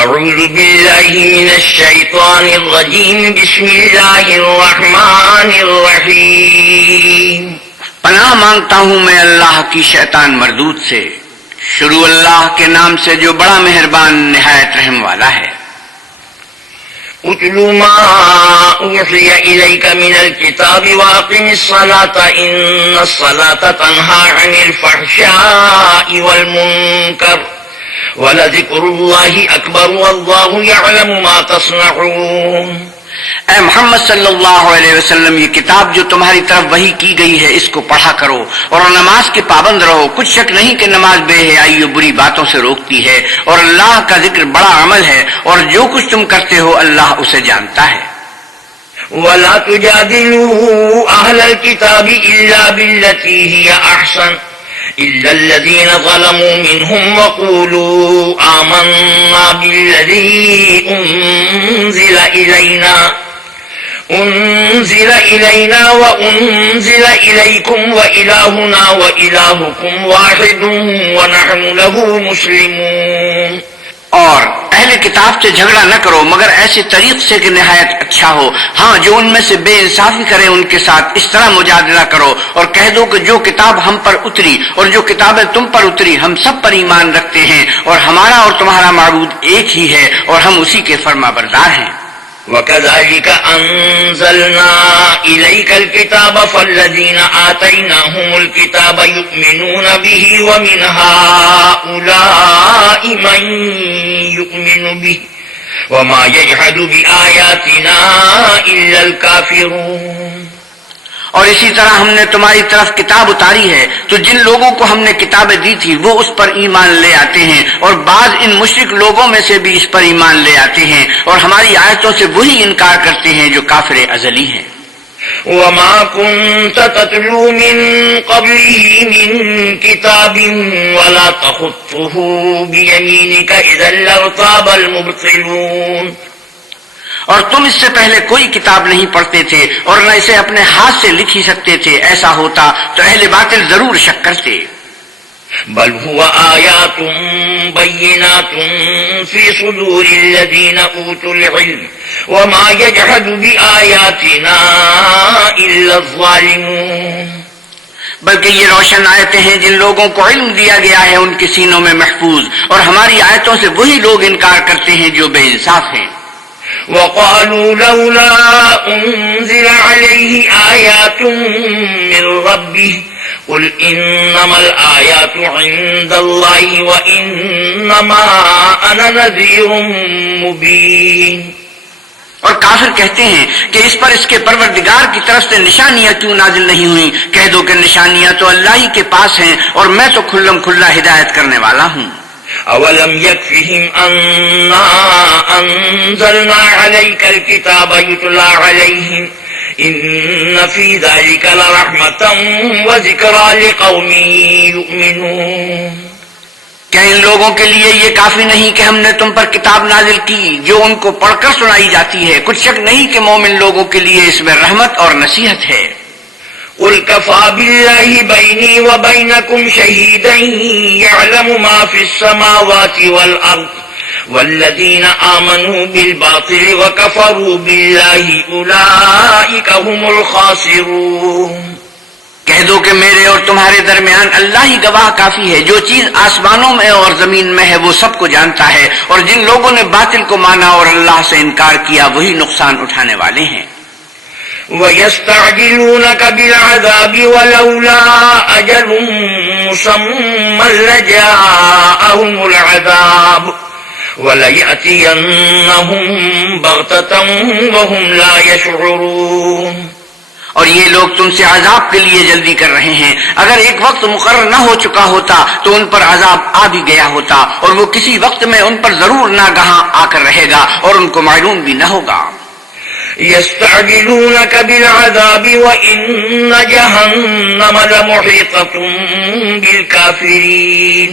اعوذ باللہ من الشیطان الرجیم بسم اللہ الرحمن الرحیم پناہ مانگتا ہوں میں اللہ کی شیطان مردود سے. شروع اللہ کے نام سے جو بڑا مہربان نہایت رحم والا ہے. اتل ما اوحی الیک من الکتاب واقم الصلاة ان الصلاة تنہی عن الفحشاء والمنکر وَلَذِكْرُ اللَّهِ أَكْبَرُ وَاللَّهُ يَعْلَمُ مَا تَصْنَعُونَ. اے محمد صلی اللہ علیہ وسلم، یہ کتاب جو تمہاری طرف وحی کی گئی ہے اس کو پڑھا کرو اور نماز کے پابند رہو. کچھ شک نہیں کہ نماز بے حیائی و بری باتوں سے روکتی ہے اور اللہ کا ذکر بڑا عمل ہے اور جو کچھ تم کرتے ہو اللہ اسے جانتا ہے. وَلَا تُجَادِلُوا أَهْلَ الْكِتَابِ إِلَّا بِالَّتِي هِيَ أَحْسَنُ إِلَّا الَّذِينَ ظَلَمُوا مِنْهُمْ وَقُولُوا آمَنَّا بِالَّذِي أُنزِلَ إِلَيْنَا وَأُنزِلَ إِلَيْكُمْ وَإِلَٰهُنَا وَإِلَٰهُكُمْ وَاحِدٌ وَنَحْنُ لَهُ مُسْلِمُونَ. اور اہل کتاب سے جھگڑا نہ کرو مگر ایسے طریق سے کہ نہایت اچھا ہو. ہاں، جو ان میں سے بے انصافی کرے ان کے ساتھ اس طرح مجادلہ کرو اور کہہ دو کہ جو کتاب ہم پر اتری اور جو کتابیں تم پر اتری ہم سب پر ایمان رکھتے ہیں اور ہمارا اور تمہارا معبود ایک ہی ہے اور ہم اسی کے فرما بردار ہیں. وَكَذَلِكَ أَنزَلْنَا إِلَيْكَ الْكِتَابَ فَالَّذِينَ آتَيْنَاهُمُ الْكِتَابَ يُؤْمِنُونَ بِهِ وَمِنْ هَؤُلَاءِ مَن يُؤْمِنُ بِهِ وَمَا يَجْحَدُ بِآيَاتِنَا إِلَّا الْكَافِرُونَ. اور اسی طرح ہم نے تمہاری طرف کتاب اتاری ہے تو جن لوگوں کو ہم نے کتابیں دی تھی وہ اس پر ایمان لے آتے ہیں اور بعض ان مشرک لوگوں میں سے بھی اس پر ایمان لے آتے ہیں اور ہماری آیتوں سے وہی انکار کرتے ہیں جو کافر ازلی ہیں. وَمَا كُنْتَ تَتْلُو مِن قَبْلِهِ مِن كِتَابٍ وَلَا تَخُطُّهُ بِيَمِينِكَ إِذًا لَّارْتَابَ الْمُبْطِلُونَ. اور تم اس سے پہلے کوئی کتاب نہیں پڑھتے تھے اور نہ اسے اپنے ہاتھ سے لکھ ہی سکتے تھے. ایسا ہوتا تو اہل باطل ضرور شک کرتے. بل هو آیات بینات فی صدور الذین اوتوا العلم وما یجحد بآیاتنا الا الظالمون. بلکہ یہ روشن آیتیں ہیں جن لوگوں کو علم دیا گیا ہے ان کے سینوں میں محفوظ اور ہماری آیتوں سے وہی لوگ انکار کرتے ہیں جو بے انصاف ہیں. وقالوا لولا انزل عليه آیات من ربه قل انما الآیات عند الله وانما انا نذیر مبین. اور کافر کہتے ہیں کہ اس پر اس کے پروردگار کی طرف سے نشانیاں کیوں نازل نہیں ہوئیں؟ کہہ دو کہ نشانیاں تو اللہ ہی کے پاس ہیں اور میں تو کھلم کھلا ہدایت کرنے والا ہوں. اولم یکفہم انا انزلنا علیک الکتاب یتلی علیہم ان فی ذلک لرحمتا وذکرى لقوم یؤمنون. کیا ان لوگوں کے لیے یہ کافی نہیں کہ ہم نے تم پر کتاب نازل کی جو ان کو پڑھ کر سنائی جاتی ہے؟ کچھ شک نہیں کہ مومن لوگوں کے لیے اس میں رحمت اور نصیحت ہے. قل كفى بالله بيني وبينكم شهيدا يعلم ما في السماوات والأرض والذين آمنوا بالباطل وكفروا بالله أولئك هم الخاسرون. کہہ دو کہ میرے اور تمہارے درمیان اللہ ہی گواہ کافی ہے. جو چیز آسمانوں میں اور زمین میں ہے وہ سب کو جانتا ہے اور جن لوگوں نے باطل کو مانا اور اللہ سے انکار کیا وہی نقصان اٹھانے والے ہیں. وَيَسْتَعْجِلُونَكَ بِالْعَذَابِ وَلَوْلَا أَجَلٌ مُّسَمًّى لَّجَاءَهُمُ الْعَذَابُ وَلَيَأْتِيَنَّهُم بَغْتَةً وَهُمْ لَا يَشْعُرُونَ. اور یہ لوگ تم سے عذاب کے لیے جلدی کر رہے ہیں. اگر ایک وقت مقرر نہ ہو چکا ہوتا تو ان پر عذاب آ بھی گیا ہوتا اور وہ کسی وقت میں ان پر ضرور ناگہاں آ کر رہے گا اور ان کو معلوم بھی نہ ہوگا. يستعجلونك بالعذاب وإن جهنم لمحيطة بالكافرين.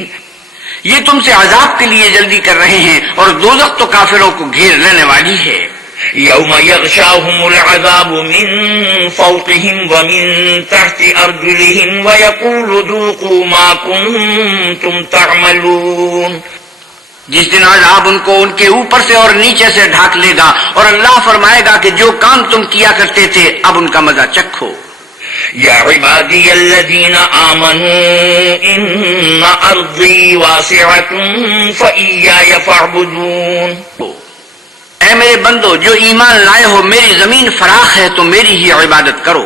یہ تم سے عذاب کے لیے جلدی کر رہے ہیں اور دوزخ تو کافروں کو گھیر لینے والی ہے. يوم يغشاهم العذاب من فوقهم ومن تحت أرجلهم ويقول ذوقوا ما كنتم تعملون. جس دن عذاب ان کو ان کے اوپر سے اور نیچے سے ڈھانک لے گا، اور اللہ فرمائے گا کہ جو کام تم کیا کرتے تھے اب ان کا مزہ چکھو۔ یا عبادی الذین آمنوا ان ارضی واسعۃ فإیایا فاعبدون، اے میرے بندو جو ایمان لائے ہو میری زمین فراخ ہے تو میری ہی عبادت کرو۔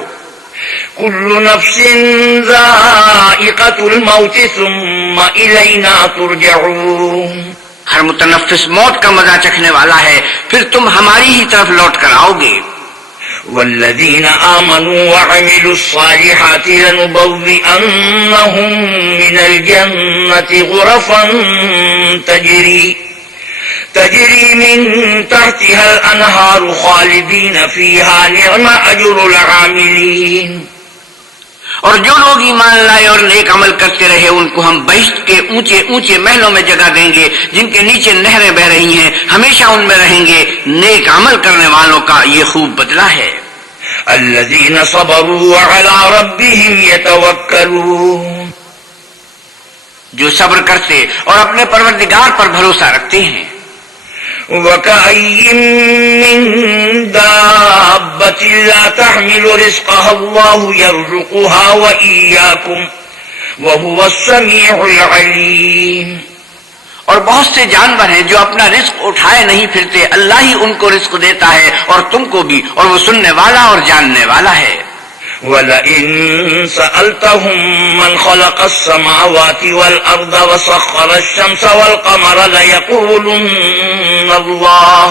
کل نفس ذائقۃ الموت ثم الینا ترجعون، ہر متنفس موت کا مزہ چکھنے والا ہے، پھر تم ہماری ہی طرف لوٹ کر آؤ گے۔ والذین آمنوا وعملوا الصالحات لنبوئنهم من الجنة غرفا تجری من تحتها الانہار خالدین فیہا نعم اجر العاملین، اور جو لوگ ایمان لائے اور نیک عمل کرتے رہے ان کو ہم بہشت کے اونچے اونچے محلوں میں جگہ دیں گے جن کے نیچے نہریں بہ رہی ہیں، ہمیشہ ان میں رہیں گے۔ نیک عمل کرنے والوں کا یہ خوب بدلہ ہے۔ الذین صبروا وعلی ربهم یتوکلون، جو صبر کرتے اور اپنے پروردگار پر بھروسہ رکھتے ہیں۔ وَكَأَيٍّ مِّن دَابَّةٍ لَّا تَحْمِلُ رِزْقَهَا اللَّهُ يَرْزُقُهَا وَإِيَّاكُمْ وَهُوَ السَّمِيعُ الْعَلِيمُ، اور بہت سے جانور ہیں جو اپنا رزق اٹھائے نہیں پھرتے، اللہ ہی ان کو رزق دیتا ہے اور تم کو بھی، اور وہ سننے والا اور جاننے والا ہے۔ وَلَئِن سَأَلْتَهُم مَّنْ خَلَقَ السَّمَاوَاتِ وَالْأَرْضَ وَسَخَّرَ الشَّمْسَ وَالْقَمَرَ لَيَقُولُنَّ اللَّهُ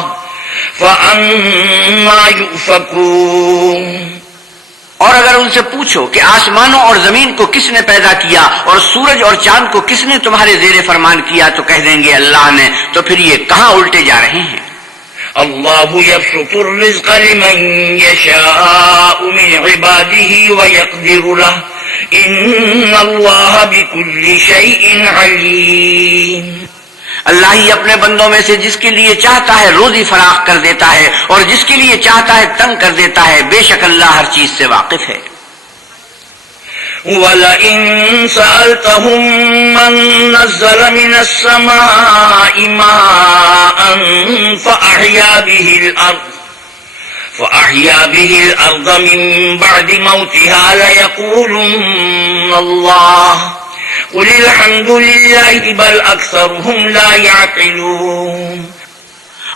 فَأَنَّىٰ يُؤْفَكُونَ، اور اگر ان سے پوچھو کہ آسمانوں اور زمین کو کس نے پیدا کیا اور سورج اور چاند کو کس نے تمہارے زیر فرمان کیا تو کہہ دیں گے اللہ نے، تو پھر یہ کہاں الٹے جا رہے ہیں۔ اللہ یبسط الرزق لمن یشاء من عباده ویقدر له ان اللہ بكل شیء علیم، اللہ ہی اپنے بندوں میں سے جس کے لیے چاہتا ہے روزی فراخ کر دیتا ہے اور جس کے لیے چاہتا ہے تنگ کر دیتا ہے، بے شک اللہ ہر چیز سے واقف ہے۔ وَلَئِن سَأَلْتَهُم مَّن نَّزَّلَ مِنَ السَّمَاءِ مَاءً فَأَحْيَا بِهِ الْأَرْضَ مِن بَعْدِ مَوْتِهَا لَيَقُولُنَّ اللَّهُ قُلِ الْحَمْدُ لِلَّهِ بَلْ أَكْثَرُهُمْ لَا يَعْقِلُونَ،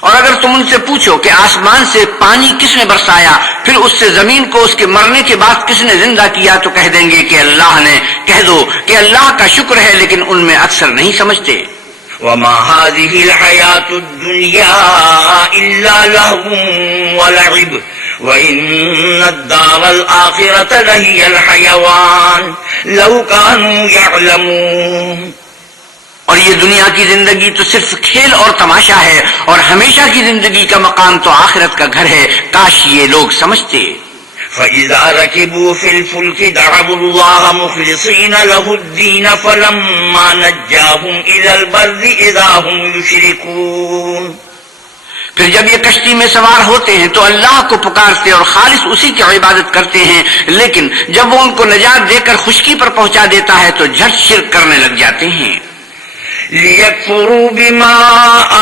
اور اگر تم ان سے پوچھو کہ آسمان سے پانی کس نے برسایا پھر اس سے زمین کو اس کے مرنے کے بعد کس نے زندہ کیا تو کہہ دیں گے کہ اللہ نے، کہہ دو کہ اللہ کا شکر ہے لیکن ان میں اکثر نہیں سمجھتے۔ وَمَا هَٰذِهِ الْحَيَاةُ الدُّنْيَا إِلَّا لَهْوٌ وَلَعِبٌ وَإِنَّ الدَّارَ الْآخِرَةَ لَهِيَ الْحَيَوَانُ لَوْ كَانُوا يَعْلَمُونَ، اور یہ دنیا کی زندگی تو صرف کھیل اور تماشا ہے، اور ہمیشہ کی زندگی کا مقام تو آخرت کا گھر ہے، کاش یہ لوگ سمجھتے۔ فَإِذَا رَكِبُوا فِي الْفُلْكِ دَعَوُا اللَّهَ مُخْلِصِينَ لَهُ الدِّينَ فَلَمَّا نَجَّاهُمْ إِلَى الْبَرِّ إِذَا هُمْ يُشْرِكُونَ، پھر جب یہ کشتی میں سوار ہوتے ہیں تو اللہ کو پکارتے اور خالص اسی کی عبادت کرتے ہیں، لیکن جب وہ ان کو نجات دے کر خشکی پر پہنچا دیتا ہے تو جھٹ شرک کرنے لگ جاتے ہیں۔ لِيَكْفُرُوا بِمَا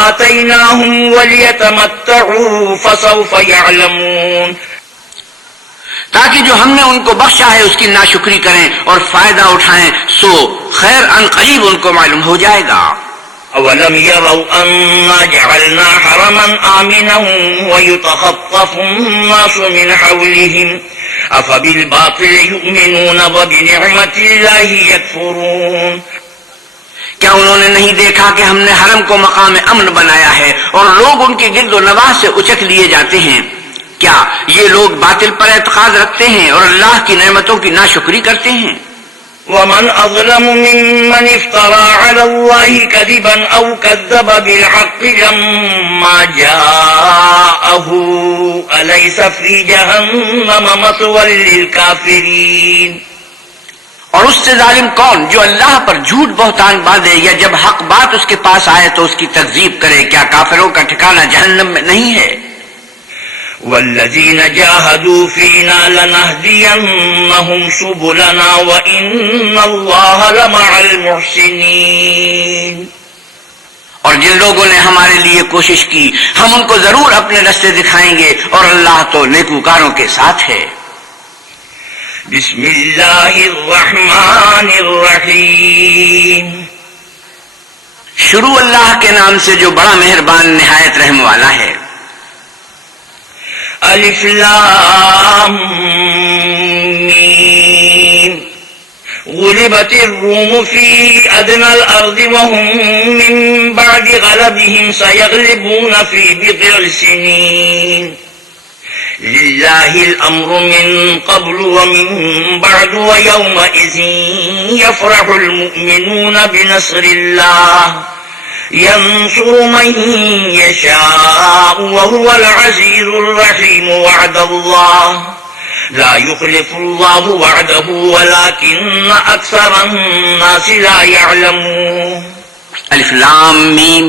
آتَيْنَاهُمْ وَلِيَتَمَتَّعُوا فَسَوْفَ يَعْلَمُونَ، تاکہ جو ہم نے ان کو بخشا ہے اس کی ناشکری کریں اور فائدہ اٹھائیں، سو خیر ان قریب ان کو معلوم ہو جائے گا۔ أَوَلَمْ يَرَوْا أَنَّا جَعَلْنَا حَرَمًا آمِنًا وَيُتَخَطَّفُ النَّاسُ مِنْ حَوْلِهِمْ أَفَبِالْبَاطِلِ يُؤْمِنُونَ وَبِنِعْمَةِ اللَّهِ يَكْفُرُونَ، کیا انہوں نے نہیں دیکھا کہ ہم نے حرم کو مقام امن بنایا ہے اور لوگ ان کے گرد و نواح سے اچک لیے جاتے ہیں؟ کیا یہ لوگ باطل پر اعتقاد رکھتے ہیں اور اللہ کی نعمتوں کی ناشکری کرتے ہیں؟ وَمَنْ أَظْلَمُ مِمَّنِ افْتَرَىٰ عَلَى اللَّهِ كَذِبًا أَوْ كَذَّبَ بِالْحَقِّ لَمَّا جَاءَهُ أَلَيْسَ فِي جَهَنَّمَ مَثْوًى لِّلْكَافِرِينَ، اور اس سے ظالم کون جو اللہ پر جھوٹ بہتان باندھے یا جب حق بات اس کے پاس آئے تو اس کی تکذیب کرے، کیا کافروں کا ٹھکانہ جہنم میں نہیں ہے؟ وَالَّذِينَ جَاهَدُوا فِينَا لَنَهْدِيَنَّهُمْ سُبُلَنَا وَإِنَّ اللَّهَ لَمَعَ الْمُحْسِنِينَ، اور جن لوگوں نے ہمارے لیے کوشش کی ہم ان کو ضرور اپنے رستے دکھائیں گے، اور اللہ تو نیکوکاروں کے ساتھ ہے۔ بسم اللہ الرحمن الرحیم، شروع اللہ کے نام سے جو بڑا مہربان نہایت رحم والا ہے۔ الف لام میم، غلبت الروم في أدنى الأرض وهم من بعد غلبهم سيغلبون في بضع سنين، لله الأمر من قبل ومن بعد ويومئذ يفرح المؤمنون بنصر الله ينصر من يشاء وهو العزيز الرحيم، وعد الله لا يخلف الله وعده ولكن أكثر الناس لا يعلمون۔ الف لام میم،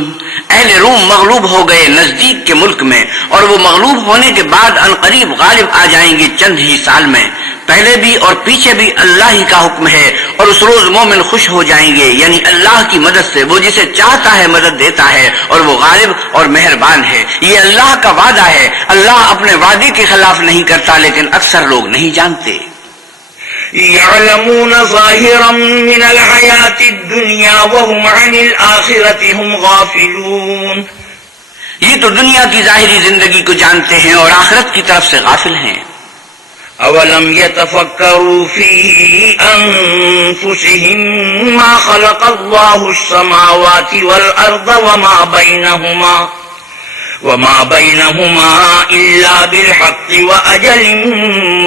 اہل روم مغلوب ہو گئے نزدیک کے ملک میں، اور وہ مغلوب ہونے کے بعد عنقریب غالب آ جائیں گے چند ہی سال میں۔ پہلے بھی اور پیچھے بھی اللہ ہی کا حکم ہے، اور اس روز مومن خوش ہو جائیں گے، یعنی اللہ کی مدد سے، وہ جسے چاہتا ہے مدد دیتا ہے، اور وہ غالب اور مہربان ہے۔ یہ اللہ کا وعدہ ہے، اللہ اپنے وعدے کے خلاف نہیں کرتا، لیکن اکثر لوگ نہیں جانتے۔ يعلمون ظاهرا من الحياة الدنيا وهم عن الآخرة هم غافلون، یہ تو دنیا کی ظاہری زندگی کو جانتے ہیں اور آخرت کی طرف سے غافل ہیں۔ أولم يتفكروا في أنفسهم ما خلق الله السماوات والأرض وما بينهما إلا بالحق وأجل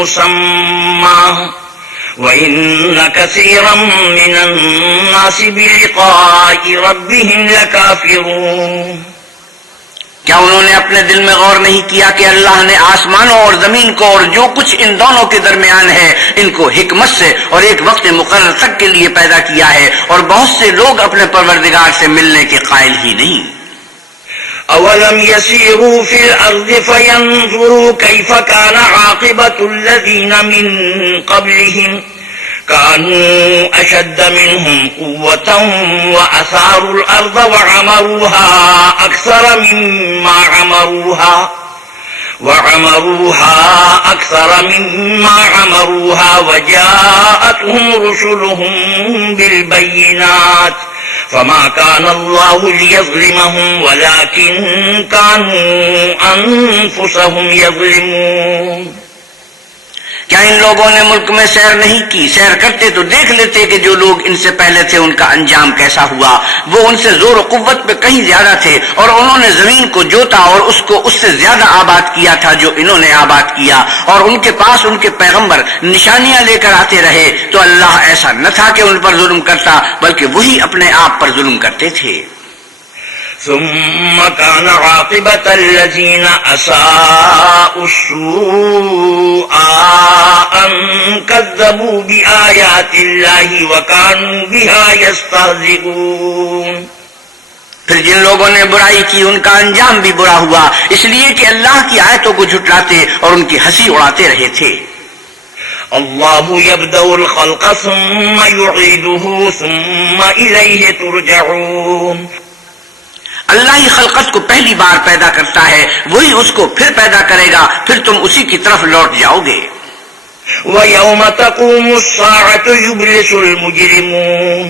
مسمى، وَإِنَّ كَثِيرًا مِّنَ النَّاسِ بِلِقَاءِ رَبِّهِمْ لَكَافِرُونَ۔ کیا انہوں نے اپنے دل میں غور نہیں کیا کہ اللہ نے آسمانوں اور زمین کو اور جو کچھ ان دونوں کے درمیان ہے ان کو حکمت سے اور ایک وقت مقرر تک کے لیے پیدا کیا ہے، اور بہت سے لوگ اپنے پروردگار سے ملنے کے قائل ہی نہیں۔ أَوَلَمْ يَسِيرُوا فِي الْأَرْضِ فَيَنْظُرُوا كَيْفَ كَانَ عَاقِبَةُ الَّذِينَ مِنْ قَبْلِهِمْ كَانُوا أَشَدَّ مِنْهُمْ قُوَّةً وَأَثَارُوا الْأَرْضَ وَعَمَرُوهَا أَكْثَرَ مِمَّا عَمَرُوهَا وَجَاءَتْهُمْ رُسُلُهُم بِالْبَيِّنَاتِ فما كان الله ليظلمهم ولكن كانوا أنفسهم يظلمون۔ کیا ان لوگوں نے ملک میں سیر نہیں کی؟ سیر کرتے تو دیکھ لیتے کہ جو لوگ ان سے پہلے تھے ان کا انجام کیسا ہوا۔ وہ ان سے زور و قوت پہ کہیں زیادہ تھے، اور انہوں نے زمین کو جوتا اور اس کو اس سے زیادہ آباد کیا تھا جو انہوں نے آباد کیا، اور ان کے پاس ان کے پیغمبر نشانیاں لے کر آتے رہے، تو اللہ ایسا نہ تھا کہ ان پر ظلم کرتا، بلکہ وہی اپنے آپ پر ظلم کرتے تھے۔ ثم كان عاقبة الذين أساءوا السوء أن كذبوا بآيات الله وكانوا بها يستهزئون۔ پھر جن لوگوں نے برائی کی ان کا انجام بھی برا ہوا، اس لیے کہ اللہ کی آیتوں کو جھٹلاتے اور ان کی ہنسی اڑاتے رہے تھے۔ الله يبدأ الخلق ثم يعيده ثم إليه ترجعون۔ اللہ ہی خلقت کو پہلی بار پیدا کرتا ہے، وہی اس کو پھر پیدا کرے گا، پھر تم اسی کی طرف لوٹ جاؤ گے۔ وَيَوْمَ تَقُومُ السَّاعَةُ يُبْلِسُ الْمُجْرِمُونَ،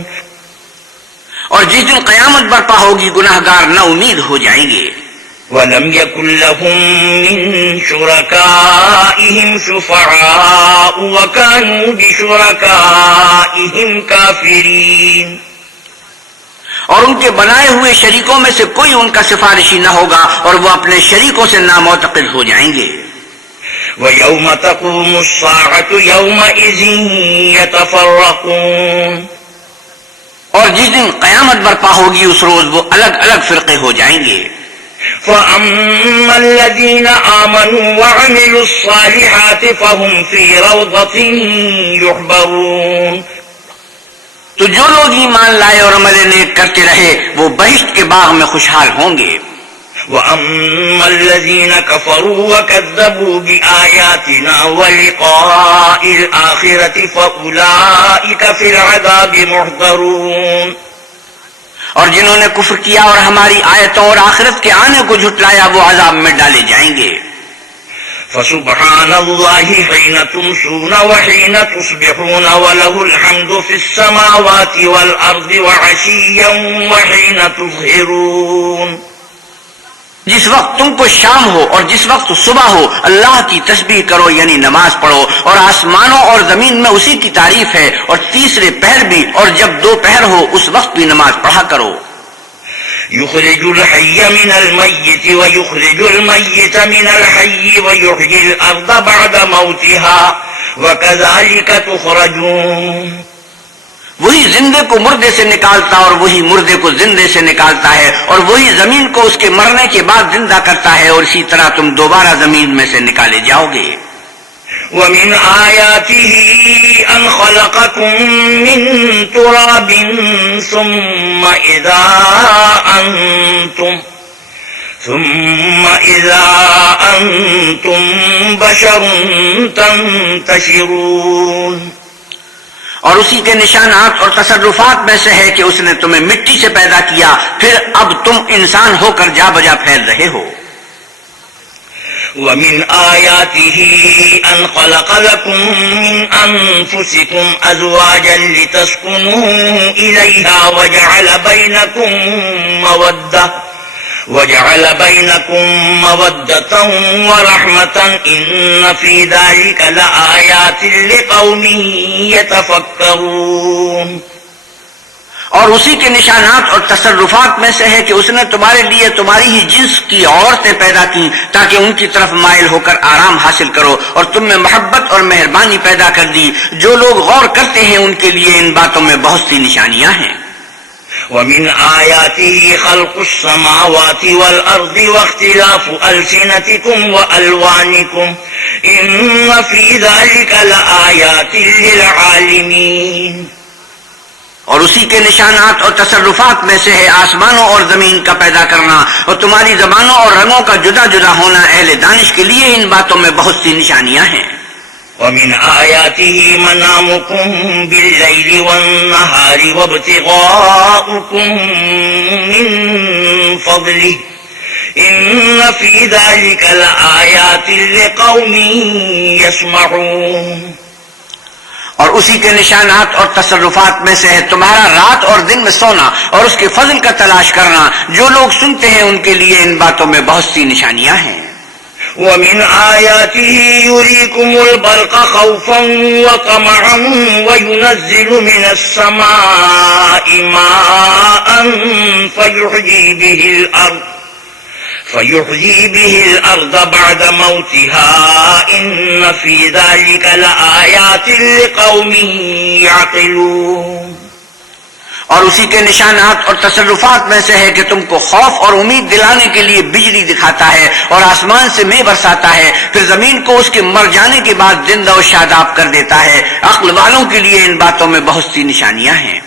اور جس دن قیامت برپا ہوگی گناہگار نا امید ہو جائیں گے۔ وَلَمْ يَكُنْ لَهُم مِّن شُرَكَائِهِمْ شُفَعَاءُ وَكَانُوا بِشُرَكَائِهِمْ كَافِرِينَ، اور ان کے بنائے ہوئے شریکوں میں سے کوئی ان کا سفارشی نہ ہوگا، اور وہ اپنے شریکوں سے نامعتقد ہو جائیں گے۔ وَيَوْمَ تَقُومُ السَّاعَةُ يَوْمَئِذٍ يَتَفَرَّقُونَ، اور جس دن قیامت برپا ہوگی اس روز وہ الگ الگ فرقے ہو جائیں گے۔ فَأَمَّا الَّذِينَ آمَنُوا وَعَمِلُوا الصَّالِحَاتِ فَهُمْ فِي رَوْضَةٍ يُحْبَرُونَ، تو جو لوگ ایمان لائے اور عمل نیک کرتے رہے وہ بہشت کے باغ میں خوشحال ہوں گے۔ وَأَمَّا الَّذِينَ كَفَرُوا وَكَذَّبُوا بِآيَاتِنَا وَلِقَاءِ الْآخِرَةِ فَأُولَئِكَ فِي الْعَذَابِ مُحْضَرُونَ، اور جنہوں نے کفر کیا اور ہماری آیتوں اور آخرت کے آنے کو جھٹلایا وہ عذاب میں ڈالے جائیں گے۔ فسبحان اللہ حین تمسون وحین تصبحون وله الحمد فی السماوات والارض وعشیا وحین تظہرون۔ جس وقت تم کو شام ہو اور جس وقت صبح ہو اللہ کی تسبیح کرو یعنی نماز پڑھو، اور آسمانوں اور زمین میں اسی کی تعریف ہے، اور تیسرے پہر بھی، اور جب دوپہر ہو اس وقت بھی نماز پڑھا کرو۔ یخرج الحی من المیت ویخرج المیت من الحی ویحیی الارض بعد موتها وکذالک تخرجون۔ وہی زندے کو مردے سے نکالتا اور وہی مردے کو زندے سے نکالتا ہے، اور وہی زمین کو اس کے مرنے کے بعد زندہ کرتا ہے، اور اسی طرح تم دوبارہ زمین میں سے نکالے جاؤ گے۔ ومن آیاته ان خلقكم من تراب ثم اذا انتم بشر تنتشرون۔ اور اسی کے نشانات اور تصرفات میں سے ہے کہ اس نے تمہیں مٹی سے پیدا کیا، پھر اب تم انسان ہو کر جا بجا پھیل رہے ہو۔ ومن آیاته ان خلق لكم من انفسكم ازواجا لتسكنوا الیها وجعل بينكم مودة ورحمة ان في ذلك لآيات لقوم يتفكرون۔ اور اسی کے نشانات اور تصرفات میں سے ہے کہ اس نے تمہارے لیے تمہاری ہی جنس کی عورتیں پیدا کی تاکہ ان کی طرف مائل ہو کر آرام حاصل کرو، اور تم میں محبت اور مہربانی پیدا کر دی۔ جو لوگ غور کرتے ہیں ان کے لیے ان باتوں میں بہت سی نشانیاں ہیں۔ ومن آیاته خلق السماوات والأرض واختلاف ألسنتكم وألوانكم إن في ذلك لآيات للعالمين۔ اور اسی کے نشانات اور تصرفات میں سے ہے آسمانوں اور زمین کا پیدا کرنا اور تمہاری زبانوں اور رنگوں کا جدا جدا ہونا، اہل دانش کے لیے ان باتوں میں بہت سی نشانیاں ہیں۔ ومن آیاته منامكم بالليل والنهار وابتغاؤكم من فضله إن في ذلك لآيات لقوم يسمعون۔ اور اسی کے نشانات اور تصرفات میں سے ہے تمہارا رات اور دن میں سونا اور اس کے فضل کا تلاش کرنا، جو لوگ سنتے ہیں ان کے لیے ان باتوں میں بہت سی نشانیاں ہیں۔ ومن آياته يريكم البرق خوفا وطمعا وينزل من السماء ماء فيحيي به الأرض بعد موتها إن في ذلك لآيات لقوم يعقلون۔ اور اسی کے نشانات اور تصرفات میں سے ہے کہ تم کو خوف اور امید دلانے کے لیے بجلی دکھاتا ہے اور آسمان سے مے برساتا ہے، پھر زمین کو اس کے مر جانے کے بعد زندہ و شاداب کر دیتا ہے۔ عقل والوں کے لیے ان باتوں میں بہت سی نشانیاں ہیں۔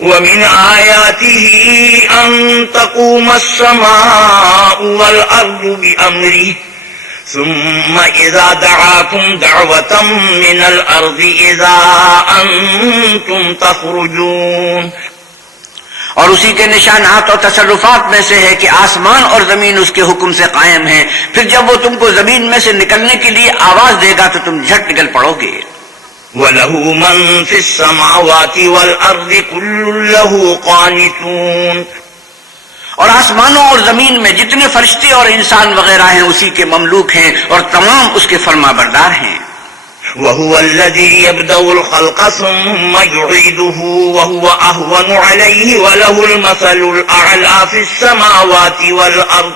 ومن آياته أن تقوم السماء والأرض بأمره ثم إذا دعاكم دعوة من الأرض إذا أنتم تخرجون۔ اور اسی کے نشانات اور تصرفات میں سے ہے کہ آسمان اور زمین اس کے حکم سے قائم ہیں، پھر جب وہ تم کو زمین میں سے نکلنے کے لیے آواز دے گا تو تم جھٹ نکل پڑو گے۔ وَلَهُ مَن فِي السَّمَاوَاتِ وَالْأَرْضِ كُلٌّ لَهُ قَانِتُونَ۔ اور آسمانوں اور زمین میں جتنے فرشتے اور انسان وغیرہ ہیں اسی کے مملوک ہیں اور تمام اس کے فرما بردار ہیں۔ وَهُوَ الَّذِي يَبْدَأُ الْخَلْقَ ثُمَّ يُعِيدُهُ وَهُوَ أَهْوَنُ عَلَيْهِ وَلَهُ الْمَثَلُ الْأَعْلَى فِي السَّمَاوَاتِ وَالْأَرْضِ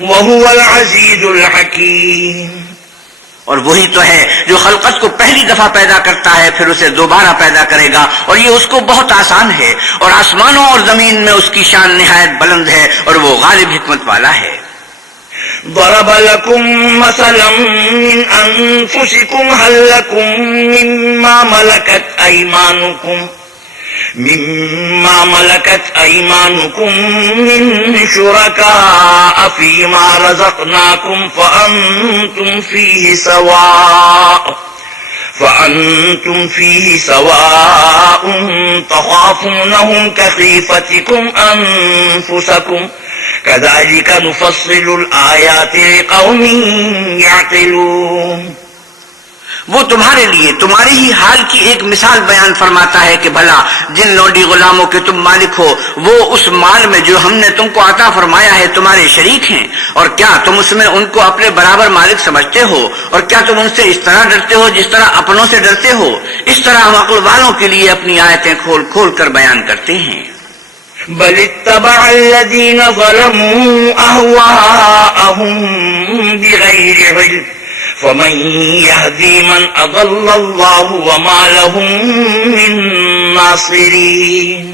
وَهُوَ الْعَزِيزُ الْحَكِيمُ۔ اور وہی تو ہے جو خلقت کو پہلی دفعہ پیدا کرتا ہے پھر اسے دوبارہ پیدا کرے گا، اور یہ اس کو بہت آسان ہے، اور آسمانوں اور زمین میں اس کی شان نہایت بلند ہے اور وہ غالب حکمت والا ہے۔ ضرب لكم مثلا من أنفسكم هل لكم مما ملكت أيمانكم من شركاء فيما رزقناكم فأنتم فيه سواء فأنتم فيه سواء تخافونهم كخيفتكم أنفسكم كذلك نفصل الآيات لقوم يعقلون. وہ تمہارے لیے تمہارے ہی حال کی ایک مثال بیان فرماتا ہے کہ بھلا جن لونڈی غلاموں کے تم مالک ہو وہ اس مال میں جو ہم نے تم کو عطا فرمایا ہے تمہارے شریک ہیں، اور کیا تم اس میں ان کو اپنے برابر مالک سمجھتے ہو؟ اور کیا تم ان سے اس طرح ڈرتے ہو جس طرح اپنوں سے ڈرتے ہو؟ اس طرح ہم عقل والوں کے لیے اپنی آیتیں کھول کھول کر بیان کرتے ہیں. بل اتبع الذين ظلموا أهواءهم بغير علم فمن يهدي من أضل الله وما لهم من ناصرين.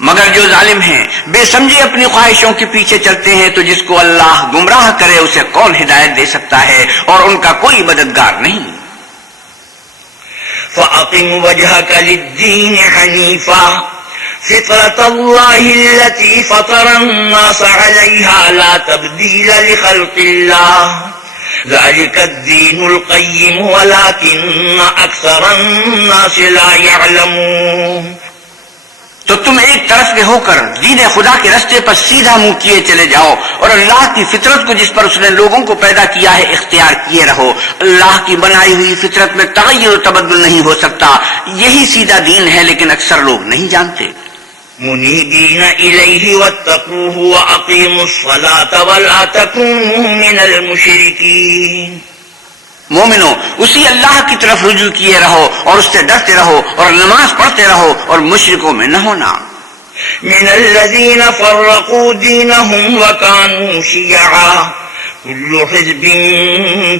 مگر جو ظالم ہیں بے سمجھے اپنی خواہشوں کے پیچھے چلتے ہیں تو جس کو اللہ گمراہ کرے اسے کون ہدایت دے سکتا ہے، اور ان کا کوئی مددگار نہیں. فأقم وجهك للدين حنيفا فطرة الله التي فطر الناس عليها لا تبديل لخلق الله ذلك الدين القيم ولكن أكثر الناس لا يعلمون. تو تم ایک طرف کے ہو کر دین خدا کے رستے پر سیدھا منہ کیے چلے جاؤ، اور اللہ کی فطرت کو جس پر اس نے لوگوں کو پیدا کیا ہے اختیار کیے رہو. اللہ کی بنائی ہوئی فطرت میں تغیر و تبدل نہیں ہو سکتا. یہی سیدھا دین ہے، لیکن اکثر لوگ نہیں جانتے. منيبين إليه واتقوه وأقيموا الصلاة ولا تكونوا من المشركين. مومنو اسی اللہ کی طرف رجوع کیے رہو اور اس سے ڈرتے رہو اور نماز پڑھتے رہو اور مشرکوں میں نہ ہونا. من الذين فرقوا دينهم وكانوا شيعا كل حزب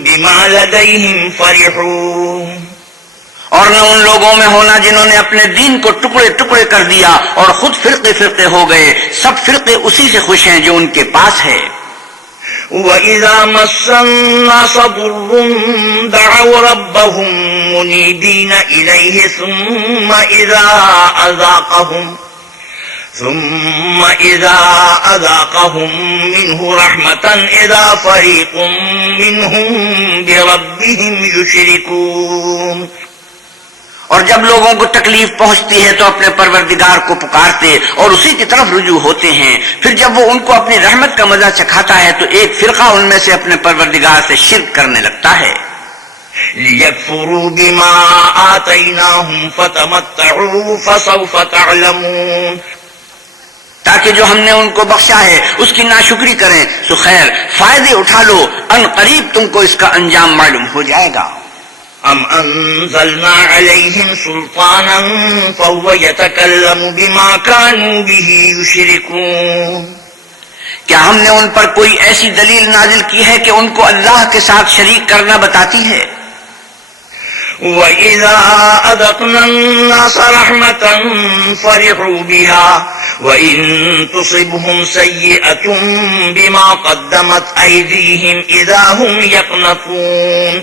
بما لديهم فرحون. اور نہ ان لوگوں میں ہونا جنہوں نے اپنے دین کو ٹکڑے ٹکڑے کر دیا اور خود فرقے فرقے ہو گئے. سب فرقے اسی سے خوش ہیں جو ان کے پاس ہے. وَإِذَا مَسَّ النَّاسَ ضُرٌّ دَعَوْا رَبَّهُم مُنِيبِينَ إِلَيْهِ ثُمَّ إِذَا أَذَاقَهُم مِّنْهُ رَحْمَةً إِذَا فَرِيقٌ مِّنْهُم بِرَبِّهِمْ يُشْرِكُونَ. اور جب لوگوں کو تکلیف پہنچتی ہے تو اپنے پروردگار کو پکارتے اور اسی کی طرف رجوع ہوتے ہیں. پھر جب وہ ان کو اپنی رحمت کا مزہ چکھاتا ہے تو ایک فرقہ ان میں سے اپنے پروردگار سے شرک کرنے لگتا ہے. لِيَكْفُرُوا بِمَا آتَيْنَاهُمْ فَتَمَتَّعُوا فَسَوْفَ تَعْلَمُونَ. تاکہ جو ہم نے ان کو بخشا ہے اس کی ناشکری کریں. سو خیر فائدے اٹھا لو، ان قریب تم کو اس کا انجام معلوم ہو جائے گا. ام انزلنا علیہم سلطانا فهو يتکلم بما كانوا به يشركون. کیا ہم نے ان پر کوئی ایسی دلیل نازل کی ہے کہ ان کو اللہ کے ساتھ شریک کرنا بتاتی ہے؟ وَإِذَا أَذَقْنَا النَّاسَ رَحْمَةً فَرِحُوا بِهَا وَإِن تُصِبْهُمْ سَيِّئَةٌ بِمَا قَدَّمَتْ أَيْدِيهِمْ إِذَا هُمْ يَقْنَطُونَ.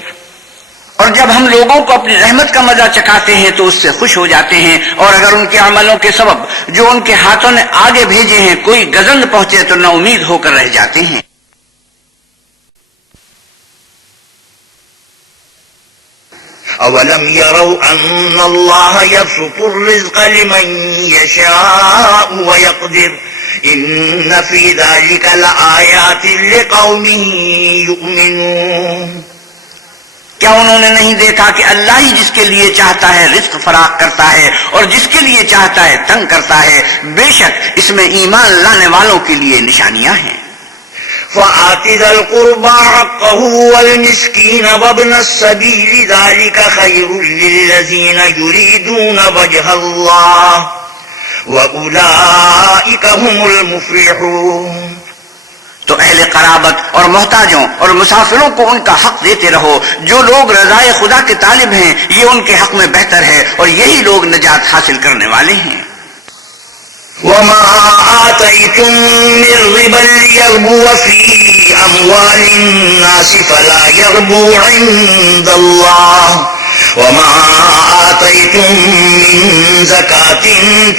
اور جب ہم لوگوں کو اپنی رحمت کا مزہ چکھاتے ہیں تو اس سے خوش ہو جاتے ہیں، اور اگر ان کے عملوں کے سبب جو ان کے ہاتھوں نے آگے بھیجے ہیں کوئی گزند پہنچے تو نا امید ہو کر رہ جاتے ہیں. اولم يروا ان الله يبسط الرزق لمن يشاء ويقدر ان في ذلك لآيات لقوم يؤمنون. کیا انہوں نے نہیں دیکھا کہ اللہ ہی جس کے لیے چاہتا ہے رزق فراخ کرتا ہے اور جس کے لیے چاہتا ہے تنگ کرتا ہے؟ بے شک اس میں ایمان لانے والوں کے لیے نشانیاں ہیں. فآت ذا القربى حقه والمسكين وابن السبيل ذلك خير للذين يريدون وجه الله وأولئك هم المفلحون. تو اہل قرابت اور محتاجوں اور مسافروں کو ان کا حق دیتے رہو. جو لوگ رضائے خدا کے طالب ہیں یہ ان کے حق میں بہتر ہے اور یہی لوگ نجات حاصل کرنے والے ہیں. وما آتيتم من ربا ليربو في أموال الناس فلا يربو عند الله وما آتيتم من زكاة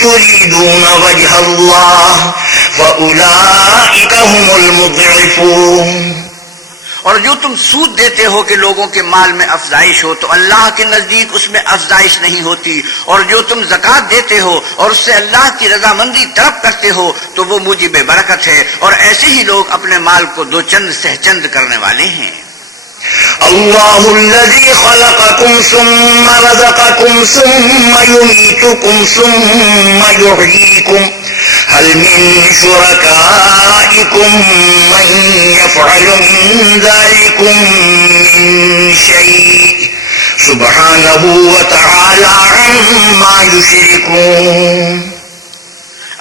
تريدون وجه الله فأولئك هم المضعفون. اور جو تم سود دیتے ہو کہ لوگوں کے مال میں افزائش ہو تو اللہ کے نزدیک اس میں افزائش نہیں ہوتی، اور جو تم زکوٰۃ دیتے ہو اور اس سے اللہ کی رضامندی طلب کرتے ہو تو وہ موجب برکت ہے، اور ایسے ہی لوگ اپنے مال کو دو چند سہ چند کرنے والے ہیں۔ اللہ الذی خلقکم ثم رزقکم ثم یمیتکم ثم یحییکم هل من شرکائکم من یفعل من ذلکم من شیء سبحانہ وتعالی عما یشرکون۔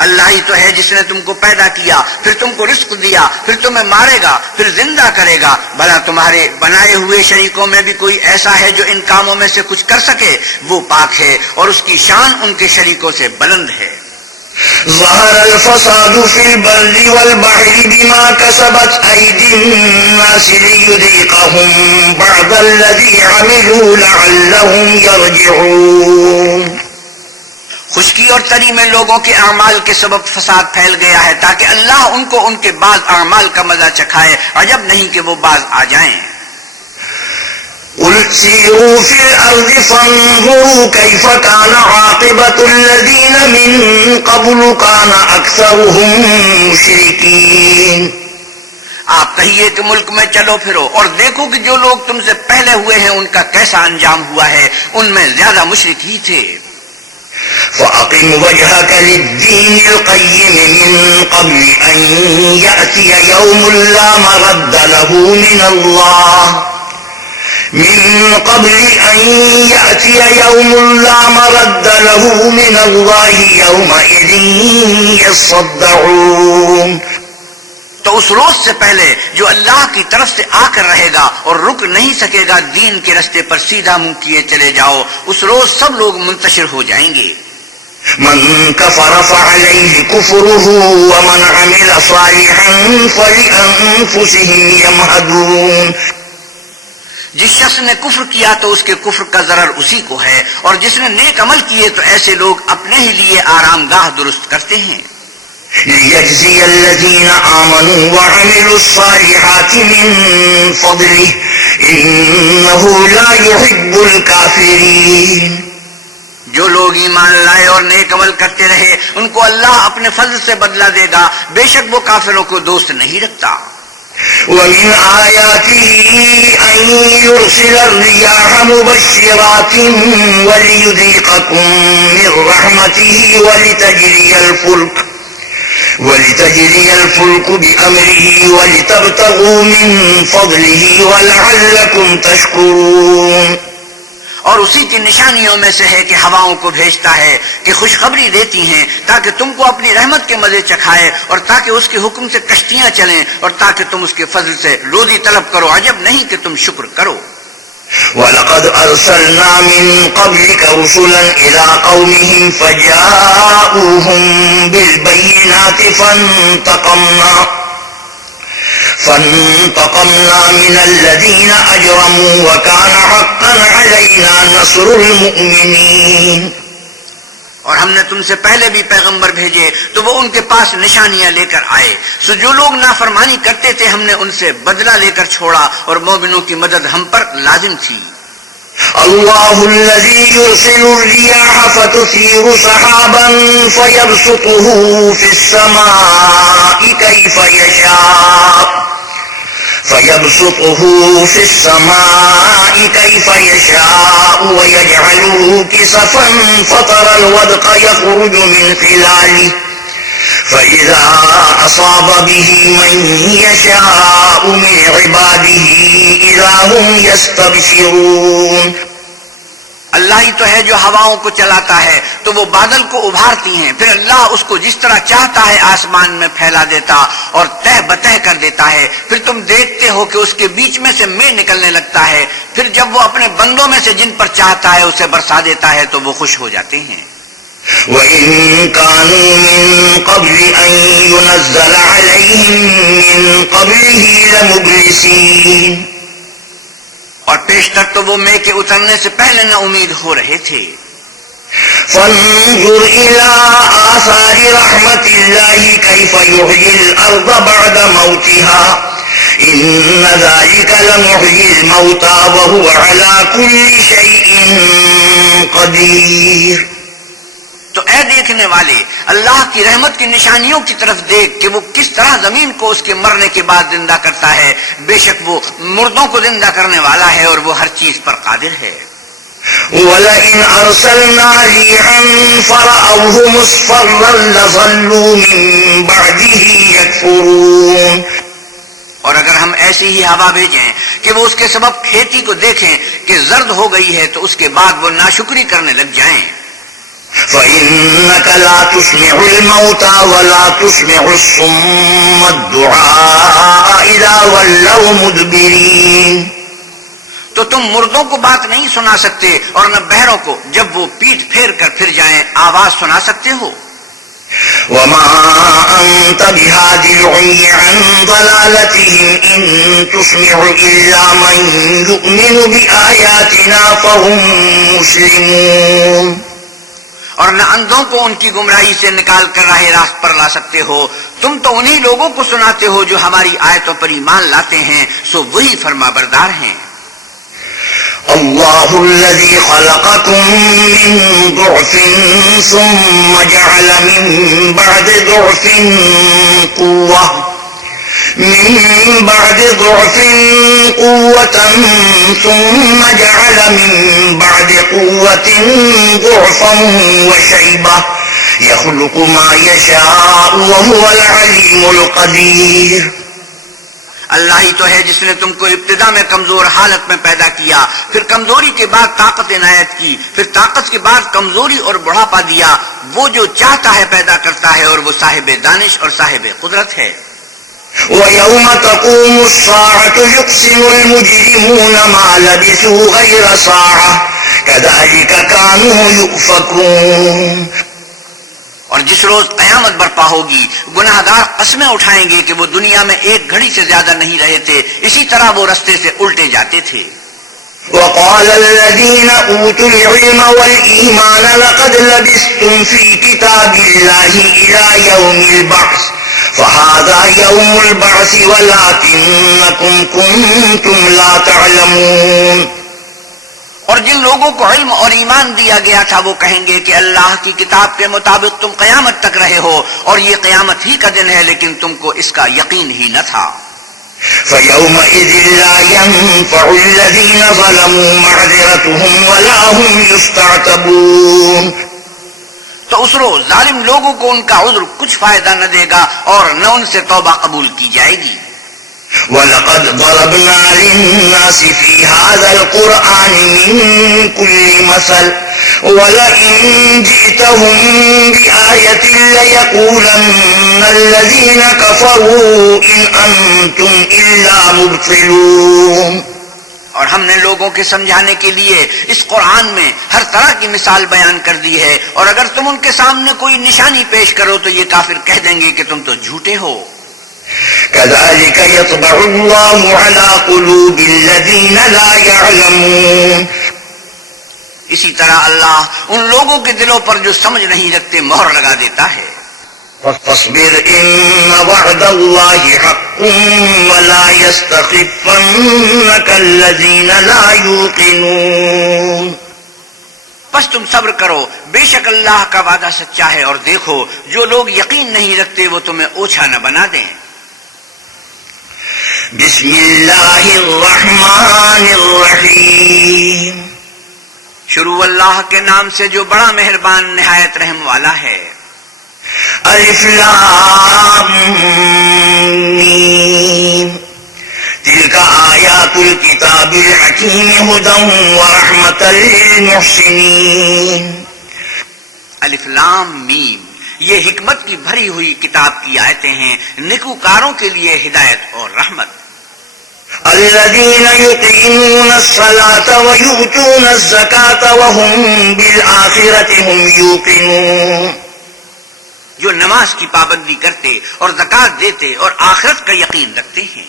اللہ ہی تو ہے جس نے تم کو پیدا کیا، پھر تم کو رزق دیا، پھر تمہیں مارے گا، پھر زندہ کرے گا۔ بھلا تمہارے بنائے ہوئے شریکوں میں بھی کوئی ایسا ہے جو ان کاموں میں سے کچھ کر سکے؟ وہ پاک ہے اور اس کی شان ان کے شریکوں سے بلند ہے۔ ظہر الفساد فی البر والبحر بما کسبت ایدی الناس لیذیقہم بعض الذی عملوا لعلہم یرجعون۔ خشکی اور تری میں لوگوں کے اعمال کے سبب فساد پھیل گیا ہے تاکہ اللہ ان کو ان کے بعض اعمال کا مزہ چکھائے، عجب نہیں کہ وہ باز آ جائیں۔ قل سیروا فی الارض فانظروا کیف کان عاقبۃ الذین من قبل کان اکثرهم مشرکین۔ آپ کہیے کہ ملک میں چلو پھرو اور دیکھو کہ جو لوگ تم سے پہلے ہوئے ہیں ان کا کیسا انجام ہوا ہے، ان میں زیادہ مشرک ہی تھے۔ فَأَقِمْ وَجْهَكَ لِلدِّينِ الْقَيِّمِ مِنْ قَبْلِ أَنْ يَأْتِيَ يَوْمٌ لَا مَرَدَّ لَهُ مِنَ اللَّهِ يَوْمَئِذٍ يَصَّدَّعُونَ۔ تو اس روز سے پہلے جو اللہ کی طرف سے آ کر رہے گا اور رک نہیں سکے گا، دین کے رستے پر سیدھا منہ کیے چلے جاؤ، اس روز سب لوگ منتشر ہو جائیں گے۔ من كفر فعليه كفره ومن عمل صالحا فلأنفسهم يمهدون۔ جس شخص نے کفر کیا تو اس کے کفر کا ضرر اسی کو ہے، اور جس نے نیک عمل کیے تو ایسے لوگ اپنے ہی لیے آرام گاہ درست کرتے ہیں۔ لِيَجْزِيَ الَّذِينَ آمَنُوا وَعَمِلُوا الصَّالِحَاتِ مِن فَضْلِهِ إِنَّهُ لَا يُحِبُّ الْكَافِرِينَ۔ جو لوگ ایمان لائے اور نیک عمل کرتے رہے ان کو اللہ اپنے فضل سے بدلہ دے گا، بے شک وہ کافروں کو دوست نہیں رکھتا۔ وَمِنْ آيَاتِهِ أَن يُرْسِلَ الرِّيَاحَ مُبَشِّرَاتٍ وَلِيُذِيقَكُم مِّن رَّحْمَتِهِ وَلِتَجْرِيَ الْفُلْكُ بِأَمْرِهِ وَلِتَبْتَغُوا مِن فَضْلِهِ وَلَعَلَّكُمْ تَشْكُرُونَ۔ اور اسی کی نشانیوں میں سے ہے کہ ہواؤں کو بھیجتا ہے کہ خوشخبری دیتی ہیں تاکہ تم کو اپنی رحمت کے مزے چکھائے، اور تاکہ اس کے حکم سے کشتیاں چلیں، اور تاکہ تم اس کے فضل سے روزی طلب کرو، عجب نہیں کہ تم شکر کرو۔ وَلَقَدْ أَرْسَلْنَا مِن قَبْلِكَ رُسُلًا إِلَىٰ قَوْمِهِمْ فَجَاءُوهُم بِالْبَيِّنَاتِ فَانتَقَمْنَا مِنَ الَّذِينَ أَجْرَمُوا وَكَانَ حَقًّا عَلَيْنَا نَصْرُ الْمُؤْمِنِينَ۔ اور ہم نے تم سے پہلے بھی پیغمبر بھیجے تو وہ ان کے پاس نشانیاں لے کر آئے، سو جو لوگ نافرمانی کرتے تھے ہم نے ان سے بدلہ لے کر چھوڑا، اور مومنوں کی مدد ہم پر لازم تھی۔ اللہ الذی یرسل الرياح فتثیر سحابا فیبسطه فی السماء کیف يشاء ويجعله كسفا فترى الودق يخرج من خلاله فإذا أصاب به من يشاء من عباده إذا هم يستبشرون۔ اللہ ہی تو ہے جو ہواؤں کو چلاتا ہے تو وہ بادل کو ابھارتی ہیں، پھر اللہ اس کو جس طرح چاہتا ہے آسمان میں پھیلا دیتا اور تہ بتہ کر دیتا ہے، پھر تم دیکھتے ہو کہ اس کے بیچ میں سے مے نکلنے لگتا ہے، پھر جب وہ اپنے بندوں میں سے جن پر چاہتا ہے اسے برسا دیتا ہے تو وہ خوش ہو جاتے ہیں۔ وَإِن كَانُوا مِن قَبْلِ أَن يُنَزَّلَ عَلَيْهِم مِّن قَبْلِهِ لَمُبْلِسِينَ۔ اور پیشتر تو وہ مے کے اترنے سے پہلے نہ امید ہو رہے تھے۔ فانظر إلى آثار رحمة الله كيف يحيي الأرض بعد موتها إن ذلك لمحيي الموتى وهو على كل شيء قدير. تو اے دیکھنے والے، اللہ کی رحمت کی نشانیوں کی طرف دیکھ کہ وہ کس طرح زمین کو اس کے مرنے کے بعد زندہ کرتا ہے. بے شک وہ مردوں کو زندہ کرنے والا ہے اور وہ ہر چیز پر قادر ہے. وَلَئِنْ أَرْسَلْنَا رِيحًا فَرَأَوْهُ مُصْفَرًّا لَظَلُّوا مِنْ بَعْدِهِ يَكْفُرُونَ. اور اگر ہم ایسی ہی ہوا بھیجیں کہ وہ اس کے سبب کھیتی کو دیکھیں کہ زرد ہو گئی ہے تو اس کے بعد وہ ناشکری کرنے لگ جائیں. فَإِنَّكَ لَا تُسْمِعُ الْمَوْتَى وَلَا تُسْمِعُ الصُّمَّ الدُّعَاءَ إِذَا وَلَّوْا مُدْبِرِينَ. تو تم مردوں کو بات نہیں سنا سکتے اور نہ بہروں کو جب وہ پیٹھ پھیر کر پھر جائیں آواز سنا سکتے ہو. وَمَا أَنْتَ بِهَادِ الْعُمْيِ عَنْ ضَلَالَتِهِمْ إِن تُسْمِعُ إِلَّا مَن يُؤْمِنُ بِآيَاتِنَا فَهُمْ مُسْلِمُونَ. اور نہ اندھوں کو ان کی گمراہی سے نکال کر راہ راست پر لا سکتے ہو. تم تو انہی لوگوں کو سناتے ہو جو ہماری آیتوں پر ایمان لاتے ہیں، سو وہی فرما بردار ہیں. اللہ الذی خلقکم من ضعف ثم جعل من بعد ضعف قوة ثم جعل من بعد قوة ضعفا وشيبة يخلق ما يشاء وهو العليم القدير. اللہ ہی تو ہے جس نے تم کو ابتدا میں کمزور حالت میں پیدا کیا، پھر کمزوری کے بعد طاقت عنایت کی، پھر طاقت کے بعد کمزوری اور بڑھاپا دیا. وہ جو چاہتا ہے پیدا کرتا ہے اور وہ صاحب دانش اور صاحب قدرت ہے. وَيَوْمَ تَقُومُ السَّاعَةُ يُقْسِمُ الْمُجْرِمُونَ مَا لَبِثُوا غَيْرَ سَاعَةٍ كَذَلِكَ كَانُوا يُؤْفَكُونَ. اور جس روز قیامت برپا ہوگی گناہ گار قسمیں اٹھائیں گے کہ وہ دنیا میں ایک گھڑی سے زیادہ نہیں رہے تھے، اسی طرح وہ رستے سے الٹے جاتے تھے. وَقَالَ الَّذِينَ أُوتُوا الْعِلْمَ وَالْإِيمَانَ لَقَدْ لَبِثْتُمْ فِي كِتَابِ اللَّهِ إِلَى يَوْمِ الْبَعْثِ فَهَذَا يَوْمُ الْبَعْثِ وَلَكِنَّكُمْ كُنْتُمْ لَا تَعْلَمُونَ. اور جن لوگوں کو علم اور ایمان دیا گیا تھا وہ کہیں گے کہ اللہ کی کتاب کے مطابق تم قیامت تک رہے ہو اور یہ قیامت ہی کا دن ہے، لیکن تم کو اس کا یقین ہی نہ تھا. فَيَوْمَئِذٍ لَا يَنفَعُ الَّذِينَ ظَلَمُوا مَعْذِرَتُهُمْ وَلَا هُمْ يُسْتَعْتَبُونَ. تو اس روز ظالم لوگوں کو ان کا عذر کچھ فائدہ نہ دے گا اور نہ ان سے توبہ قبول کی جائے گی. وَلَقَدْ ضَرَبْنَا لِلنَّاسِ فِي هَذَا الْقُرْآنِ مِنْ كُلِّ مَثَلٍ وَلَئِنْ جِئْتَهُمْ بِآيَةٍ لَيَقُولَنَّ الَّذِينَ كَفَرُوا إِنْ أَنْتُمْ إِلَّا مُبْطِلُونَ. اور ہم نے لوگوں کے سمجھانے کے لیے اس قرآن میں ہر طرح کی مثال بیان کر دی ہے، اور اگر تم ان کے سامنے کوئی نشانی پیش کرو تو یہ کافر کہہ دیں گے کہ تم تو جھوٹے ہو. كذلك يطبع الله على قلوب الذين لا يعلمون. اسی طرح اللہ ان لوگوں کے دلوں پر جو سمجھ نہیں رکھتے مہر لگا دیتا ہے. فاصبر إن وعد الله حق ولا يستخفنك الذين لا يوقنون. بس تم صبر کرو، بے شک اللہ کا وعدہ سچا ہے، اور دیکھو جو لوگ یقین نہیں رکھتے وہ تمہیں اوچھا نہ بنا دیں. بسم اللہ الرحمن الرحیم. شروع اللہ کے نام سے جو بڑا مہربان نہایت رحم والا ہے. الف لام میم تلک آیات الکتاب الحکیم ھدی ورحمۃ للمحسنین. الف لام میم یہ حکمت کی بھری ہوئی کتاب کی آیتیں ہیں، نیکوکاروں کے لیے ہدایت اور رحمت. الذين يقيمون الصلاة ويؤتون الزكاة وهم بالآخرة هم يوقنون. جو نماز کی پابندی کرتے اور زکات دیتے اور آخرت کا یقین رکھتے ہیں.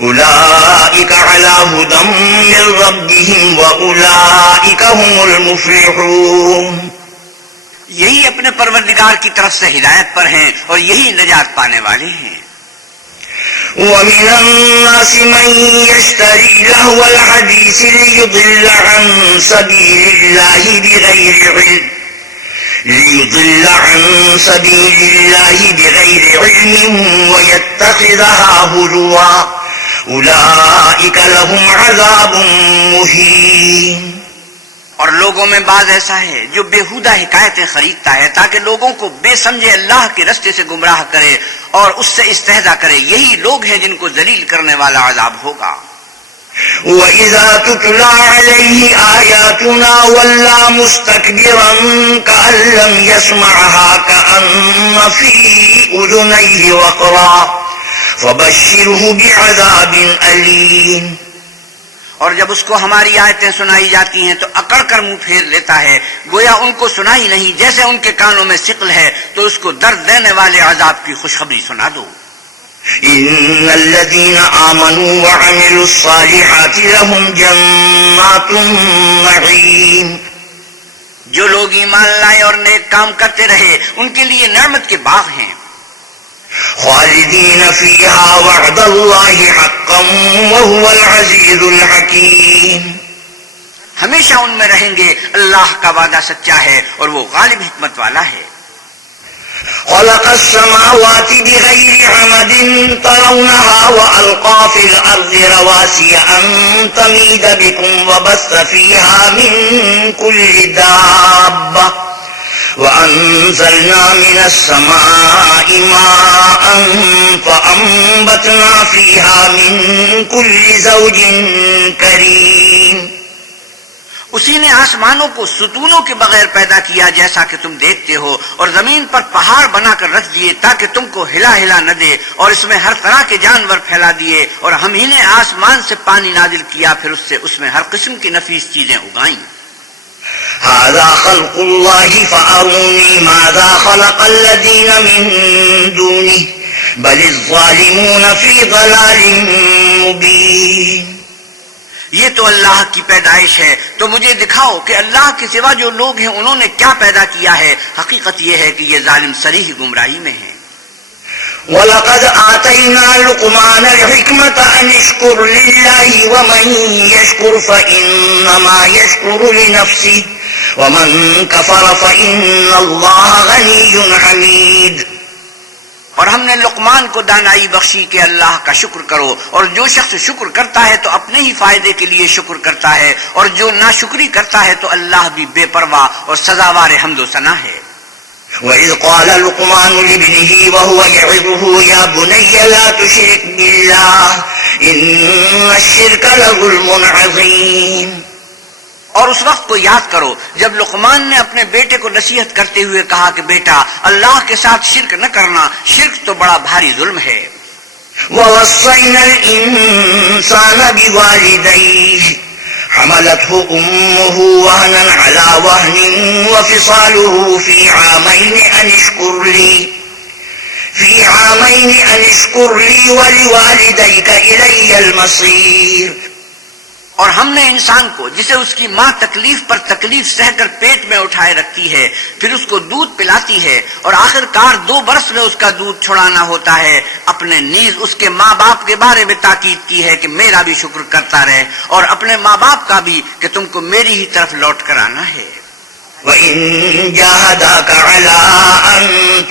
أولئك على هدى من ربهم وأولئك هم المفلحون. یہی اپنے پروردگار کی طرف سے ہدایت پر ہیں اور یہی نجات پانے والے ہیں. ومن الناس من يشتري لهو الحديث ليضل عن سبيل الله بغير علم ويتخذها هزوا أولئك لهم عذاب مهين. اور لوگوں میں بعض ایسا ہے جو بےہودہ حکایتیں خریدتا ہے تاکہ لوگوں کو بے سمجھے اللہ کے رستے سے گمراہ کرے اور اس سے استہزاء کرے. یہی لوگ ہیں جن کو ذلیل کرنے والا عذاب ہوگا. وَإِذَا تُتْلَى عَلَيْهِ آيَاتُنَا وَلَّى مُسْتَكْبِرًا كَأَن لَّمْ يَسْمَعْهَا كَأَنَّ فِي أُذُنَيْهِ وَقْرًا فَبَشِّرْهُ بِعَذَابٍ أَلِيمٍ. اور جب اس کو ہماری آیتیں سنائی جاتی ہیں تو اکڑ کر منہ پھیر لیتا ہے گویا ان کو سنائی نہیں، جیسے ان کے کانوں میں ثقل ہے، تو اس کو درد دینے والے عذاب کی خوشخبری سنا دو. إن الذين آمنوا وعملوا الصالحات لهم جنات النعيم. جو لوگ ایمان لائے اور نیک کام کرتے رہے ان کے لیے نعمت کے باغ ہیں. خالدين فيها وعد الله حقا وهو العزيز الحكيم. ہمیشہ ان میں رہیں گے، اللہ کا وعدہ سچا ہے اور وہ غالب حکمت والا ہے. خلق السماوات بغير عمد ترونها وألقى في الأرض رواسي أن تميد بكم وبث فيها من كل دابة وأنزلنا من السماء ماء فأنبتنا فيها من كل زوج كريم. اسی نے آسمانوں کو ستونوں کے بغیر پیدا کیا جیسا کہ تم دیکھتے ہو، اور زمین پر پہاڑ بنا کر رکھ دیے تاکہ تم کو ہلا ہلا نہ دے، اور اس میں ہر طرح کے جانور پھیلا دیے، اور ہم ہی نے آسمان سے پانی نازل کیا، پھر اس میں ہر قسم کی نفیس چیزیں اگائیں. هذا خلق الله فأروني ماذا خلق الذين من دونه بل الظالمون في ضلال مبين. یہ تو اللہ کی پیدائش ہے، تو مجھے دکھاؤ کہ اللہ کے سوا جو لوگ ہیں انہوں نے کیا پیدا کیا ہے. حقیقت یہ ہے کہ یہ ظالم صریح گمراہی میں ہیں. وَلَقَدْ آتَيْنَا لُقْمَانَ الْحِكْمَةَ أَنِ اشْكُرْ لِلَّهِ وَمَنْ يَشْكُرْ فَإِنَّمَا يَشْكُرُ لِنَفْسِهِ وَمَنْ كَفَرَ فَإِنَّ اللَّهَ غَنِيٌّ حَمِيدٌ. اور ہم نے لقمان کو دانائی بخشی کہ اللہ کا شکر کرو، اور جو شخص شکر کرتا ہے تو اپنے ہی فائدے کے لیے شکر کرتا ہے، اور جو ناشکری کرتا ہے تو اللہ بھی بے پرواہ اور سزاوار حمد و ثنا ہے. وَإِذْ قَالَ لُقْمَانُ لِابْنِهِ وَهُوَ يَعِظُهُ يَا بُنَيَّ لَا تُشْرِكْ بِاللَّهِ إِنَّ الشِّرْكَ لَظُلْمٌ عَظِيمٌ. اور اس وقت کو یاد کرو جب لقمان نے اپنے بیٹے کو نصیحت کرتے ہوئے کہا کہ بیٹا اللہ کے ساتھ شرک نہ کرنا، شرک تو بڑا بھاری ظلم ہے. وَوَصَّيْنَا الْإِنسَانَ بِوَالِدَيْهِ حَمَلَتْهُ أُمُّهُ وَهْنًا عَلَى وَهْنٍ وَفِصَالُهُ فِي عَامَيْنِ أَنِ اشْكُرْ لِي وَلِوَالِدَيْكَ إِلَيَّ الْمَصِيرُ. اور ہم نے انسان کو جسے اس کی ماں تکلیف پر تکلیف سہ کر پیٹ میں اٹھائے رکھتی ہے، پھر اس کو دودھ پلاتی ہے، اور آخر کار 2 برس میں اس کا دودھ چھڑانا ہوتا ہے، اپنے نیز اس کے ماں باپ کے بارے میں تاکید کی ہے کہ میرا بھی شکر کرتا رہے، اور اپنے ماں باپ کا بھی کہ تم کو میری ہی طرف لوٹ کر آنا ہے. وَإِن جَاهَدَاكَ عَلَىٰ أَن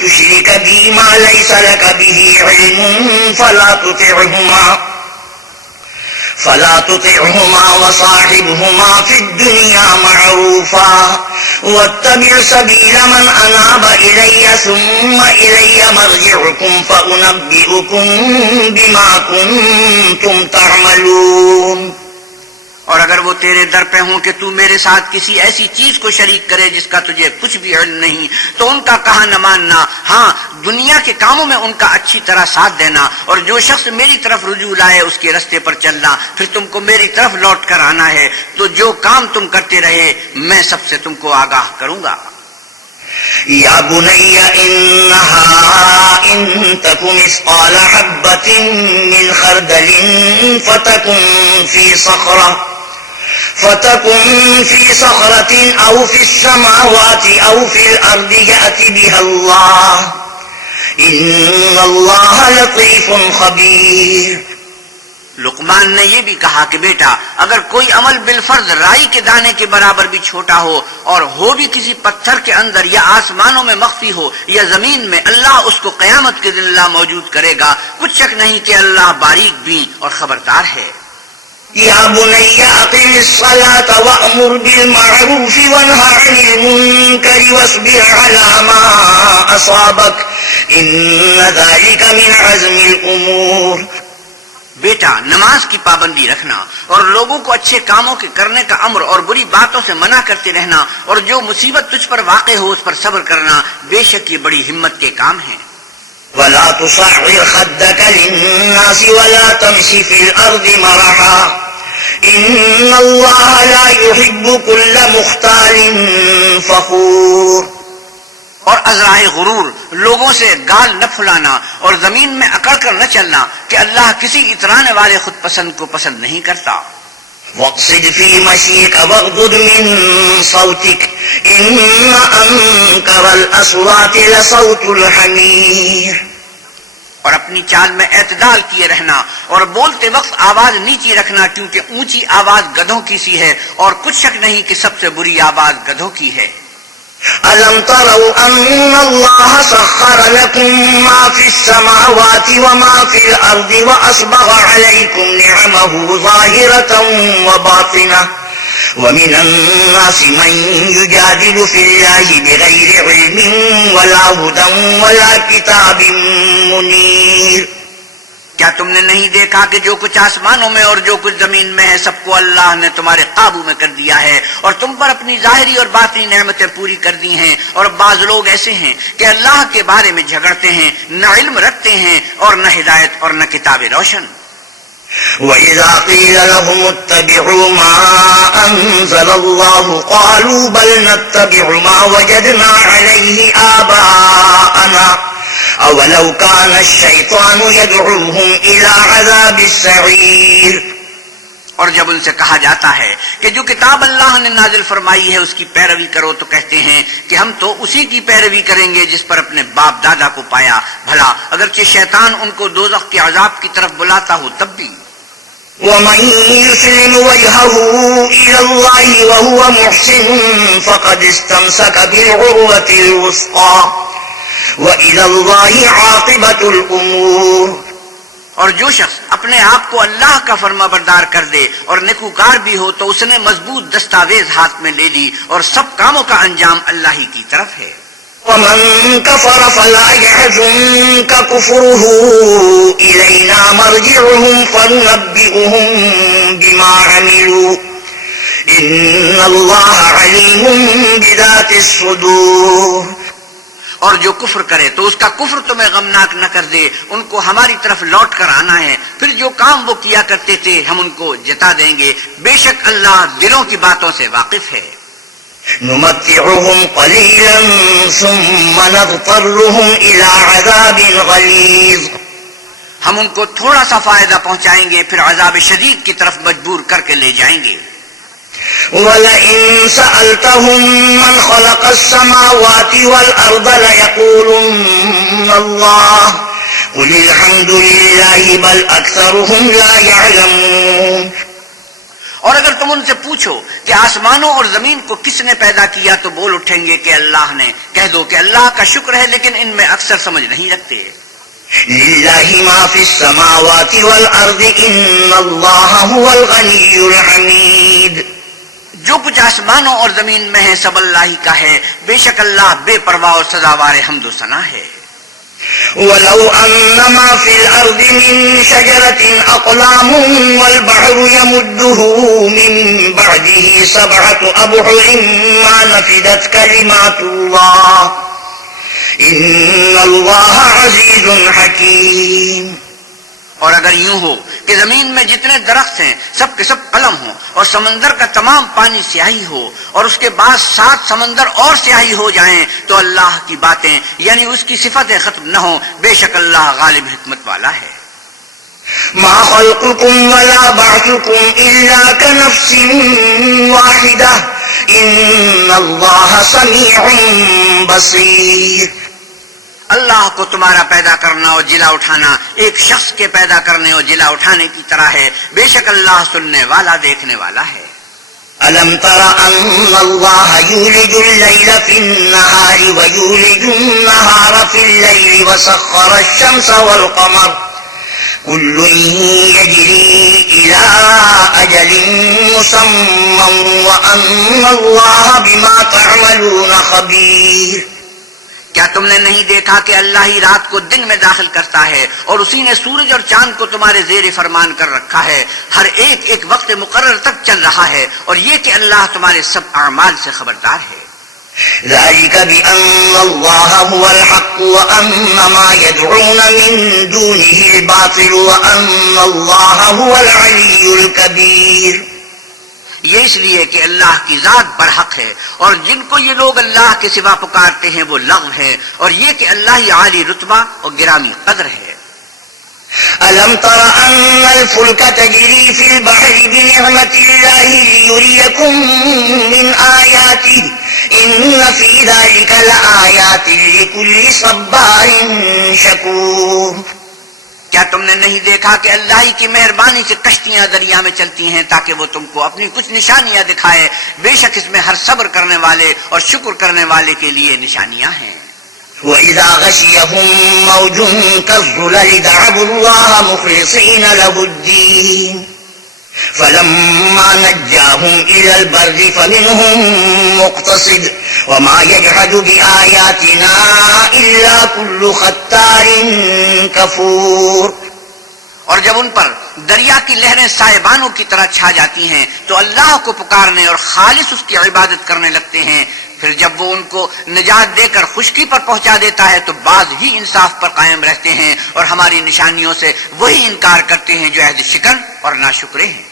تُشْرِكَ بِي مَا لَيْسَ لَكَ بِهِ عِلْمٌ فلا تطعهما وصاحبهما في الدنيا معروفا واتبع سبيل من أناب إلي ثم إلي مرجعكم فأنبئكم بما كنتم تعملون. اور اگر وہ تیرے در پہ ہوں کہ تو میرے ساتھ کسی ایسی چیز کو شریک کرے جس کا تجھے کچھ بھی علم نہیں، تو ان کا کہا نہ ماننا، ہاں دنیا کے کاموں میں ان کا اچھی طرح ساتھ دینا، اور جو شخص میری طرف رجوع لائے اس کے رستے پر چلنا، پھر تم کو میری طرف لوٹ کر آنا ہے، تو جو کام تم کرتے رہے میں سب سے تم کو آگاہ کروں گا. یا بنی انہا ان تک مثقال حبۃ من خردل فتكن في صخرة أو في السماوات أو في الأرض يأت بها الله إن الله لطيف خبير. لقمان نے یہ بھی کہا کہ بیٹا اگر کوئی عمل بالفرض رائی کے دانے کے برابر بھی چھوٹا ہو اور ہو بھی کسی پتھر کے اندر یا آسمانوں میں مخفی ہو یا زمین میں، اللہ اس کو قیامت کے دن اللہ موجود کرے گا. کچھ شک نہیں کہ اللہ باریک بین اور خبردار ہے. يا بني أقم الصلاة وأمر بالمعروف وانه عن المنكر واصبر على ما أصابك إن ذلك من عزم الأمور. بیٹا نماز کی پابندی رکھنا اور لوگوں کو اچھے کاموں کے کرنے کا امر اور بری باتوں سے منع کرتے رہنا، اور جو مصیبت تجھ پر واقع ہو اس پر صبر کرنا، بے شک یہ بڑی ہمت کے کام ہیں. ولا تصعر خدك للناس ولا تمش في الأرض مرحا إن الله لا يحب كل مختال فخور. اور ازرائے غرور، لوگوں سے گال نہ پھلانا اور زمین میں اکڑ کر نہ چلنا کہ اللہ کسی اترانے والے خود پسند کو پسند نہیں کرتا. واقصد في مشيك واغضض من صوتك إن أنكر الأصوات لصوت الحمير. اور اپنی چال میں اعتدال کیے رہنا اور بولتے وقت آواز نیچی رکھنا، کیونکہ اونچی آواز گدھوں کی سی ہے اور کچھ شک نہیں کہ سب سے بری آواز گدھوں کی ہے. ألم تروا أن الله سخر لكم ما في السماوات وما في الأرض وأسبغ عليكم نعمه ظاهرة وباطنة ومن الناس من يجادل في الله بغير علم ولا هدى ولا كتاب منير. کیا تم نے نہیں دیکھا کہ جو کچھ آسمانوں میں اور جو کچھ زمین میں ہے سب کو اللہ نے تمہارے قابو میں کر دیا ہے اور تم پر اپنی ظاہری اور باطنی نعمتیں پوری کر دی ہیں. اور بعض لوگ ایسے ہیں کہ اللہ کے بارے میں جھگڑتے ہیں، نہ علم رکھتے ہیں اور نہ ہدایت اور نہ کتاب روشن. وَإِذَا قِيلَ لَهُمُ اتَّبِعُوا مَا أَنزَلَ اللَّهُ قَالُوا بَلْ نَتَّبِعُ مَا وَجَدْنَا عَلَيْهِ آبَاءَنَا أَوَلَوْ كَانَ الشَّيْطَانُ يَدْعُوهُمْ إِلَى عَذَابِ السَّعِيرِ. اور جب ان سے کہا جاتا ہے کہ جو کتاب اللہ نے نازل فرمائی ہے اس کی پیروی کرو تو کہتے ہیں کہ ہم تو اسی کی پیروی کریں گے جس پر اپنے باپ دادا کو پایا، بھلا اگرچہ شیطان ان کو دوزخ کے عذاب کی طرف بلاتا ہو تب بھی. وَمَن يُسْلِمْ وَجْهَهُ إِلَى اللَّهِ وَهُوَ مُحْسِنٌ فَقَدِ اسْتَمْسَكَ بِالْعُرْوَةِ الْوُثْقَىٰ وَإِلَى اللَّهِ عَاقِبَةُ الْأُمُورِ. اور جو شخص اپنے آپ کو اللہ کا فرما بردار کر دے اور نیکوکار بھی ہو تو اس نے مضبوط دستاویز ہاتھ میں لے لی اور سب کاموں کا انجام اللہ ہی کی طرف ہے. وَمَن كَفَرَ فَلَا يَحْزُنكَ كُفْرُهُ إِلَيْنَا مَرْجِعُهُمْ فَنُنَبِّئُهُم بِمَا عَمِلُوا إِنَّ اللَّهَ عَلِيمٌ بِذَاتِ الصُّدُورِ. اور جو کفر کرے تو اس کا کفر تمہیں غمناک نہ کر دے، ان کو ہماری طرف لوٹ کر آنا ہے، پھر جو کام وہ کیا کرتے تھے ہم ان کو جتا دیں گے. بے شک اللہ دلوں کی باتوں سے واقف ہے. نُمَتِّعُهُمْ قَلِيلًا ثُمَّ نَضْطَرُّهُمْ إِلَى عَذَابٍ غَلِيظٍ. ہم ان کو تھوڑا سا فائدہ پہنچائیں گے پھر عذاب شدید کی طرف مجبور کر کے لے جائیں گے. وَلَئِن سَأَلْتَهُم مَّنْ خَلَقَ السَّمَاوَاتِ وَالْأَرْضَ لَيَقُولُنَّ اللَّهُ قُلِ الْحَمْدُ لِلَّهِ بَلْ أَكْثَرُهُمْ لَا يَعْلَمُونَ. اور اگر تم ان سے پوچھو کہ آسمانوں اور زمین کو کس نے پیدا کیا تو بول اٹھیں گے کہ اللہ نے. کہہ دو کہ اللہ کا شکر ہے لیکن ان میں اکثر سمجھ نہیں رکھتے. لِلَّهِ مَا فِي السَّمَاوَاتِ وَالْأَرْضِ إِنَّ اللَّهَ هُوَ الْغَنِيُّ الْحَمِيدُ. جو کچھ آسمانوں اور زمین میں ہے سب اللہ ہی کا ہے، بے شک اللہ بے پرواہ اور سزاوار حمد و ثنا ہے. وَلَوْ أَنَّ مَا فِي الْأَرْضِ مِن شَجَرَةٍ أَقْلَامٌ وَالْبَحْرُ يَمُدُّهُ مِن بَعْدِهِ سَبْعَةُ أَبْحُرٍ مَّا نَفِدَتْ كَلِمَاتُ اللَّهِ إِنَّ اللَّهَ عَزِيزٌ حَكِيمٌ. اور اگر یوں ہو کہ زمین میں جتنے درخت ہیں سب کے سب قلم ہوں اور سمندر کا تمام پانی سیاہی ہو اور اس کے بعد 7 سمندر اور سیاہی ہو جائیں تو اللہ کی باتیں یعنی اس کی صفتیں ختم نہ ہوں. بے شک اللہ غالب حکمت والا ہے. ما خلقكم ولا بعثكم إلا كنفس واحدة إن الله سميع بصير. اللہ کو تمہارا پیدا کرنا اور جلا اٹھانا ایک شخص کے پیدا کرنے اور جلا اٹھانے کی طرح ہے، بے شک اللہ سننے والا دیکھنے والا ہے۔ ألم تر أن الله يولج الليل في النهار ويولج النهار في الليل وسخر الشمس والقمر كل يجري إلى أجل مسمى وأن الله بما تعملون خبير۔ کیا تم نے نہیں دیکھا کہ اللہ ہی رات کو دن میں داخل کرتا ہے اور اسی نے سورج اور چاند کو تمہارے زیر فرمان کر رکھا ہے، ہر ایک ایک وقت مقرر تک چل رہا ہے، اور یہ کہ اللہ تمہارے سب اعمال سے خبردار ہے۔ ذلك بأن الله هو الحق وأن ما يدعون من دونه الباطل وأن الله هو العلي الكبير۔ یہ اس لیے کہ اللہ کی ذات برحق ہے، اور جن کو یہ لوگ اللہ کے سوا پکارتے ہیں وہ لغو ہے، اور یہ کہ اللہ ہی عالی رتبہ اور گرامی قدر ہے۔ ألم تر أن الفلك تجري في البحر بنعمة الله ليريكم من آياته إن في ذلك لآيات لكل صبار شكور۔ کیا تم نے نہیں دیکھا کہ اللہ ہی کی مہربانی سے کشتیاں دریا میں چلتی ہیں تاکہ وہ تم کو اپنی کچھ نشانیاں دکھائے، بے شک اس میں ہر صبر کرنے والے اور شکر کرنے والے کے لیے نشانیاں ہیں۔ وَإِذَا غَشِيَهُم مَّوْجٌ كَالظُّلَلِ دَعَوُا اللَّهَ مُخْلِصِينَ لَهُ الدِّينَ فَلَمَّا نَجَّاهُمْ إِلَى الْبَرِّ فَمِنْهُم مُّقْتَصِدٌ وَمَا يَجْحَدُ بِآيَاتِنَا إِلَّا كُلُّ خَتَّارٍ كَفُورٍ۔ اور جب ان پر دریا کی لہریں سائبانوں کی طرح چھا جاتی ہیں تو اللہ کو پکارنے اور خالص اس کی عبادت کرنے لگتے ہیں، پھر جب وہ ان کو نجات دے کر خشکی پر پہنچا دیتا ہے تو بعض ہی انصاف پر قائم رہتے ہیں اور ہماری نشانیوں سے وہی انکار کرتے ہیں جو عہد شکن اور ناشکرے ہیں۔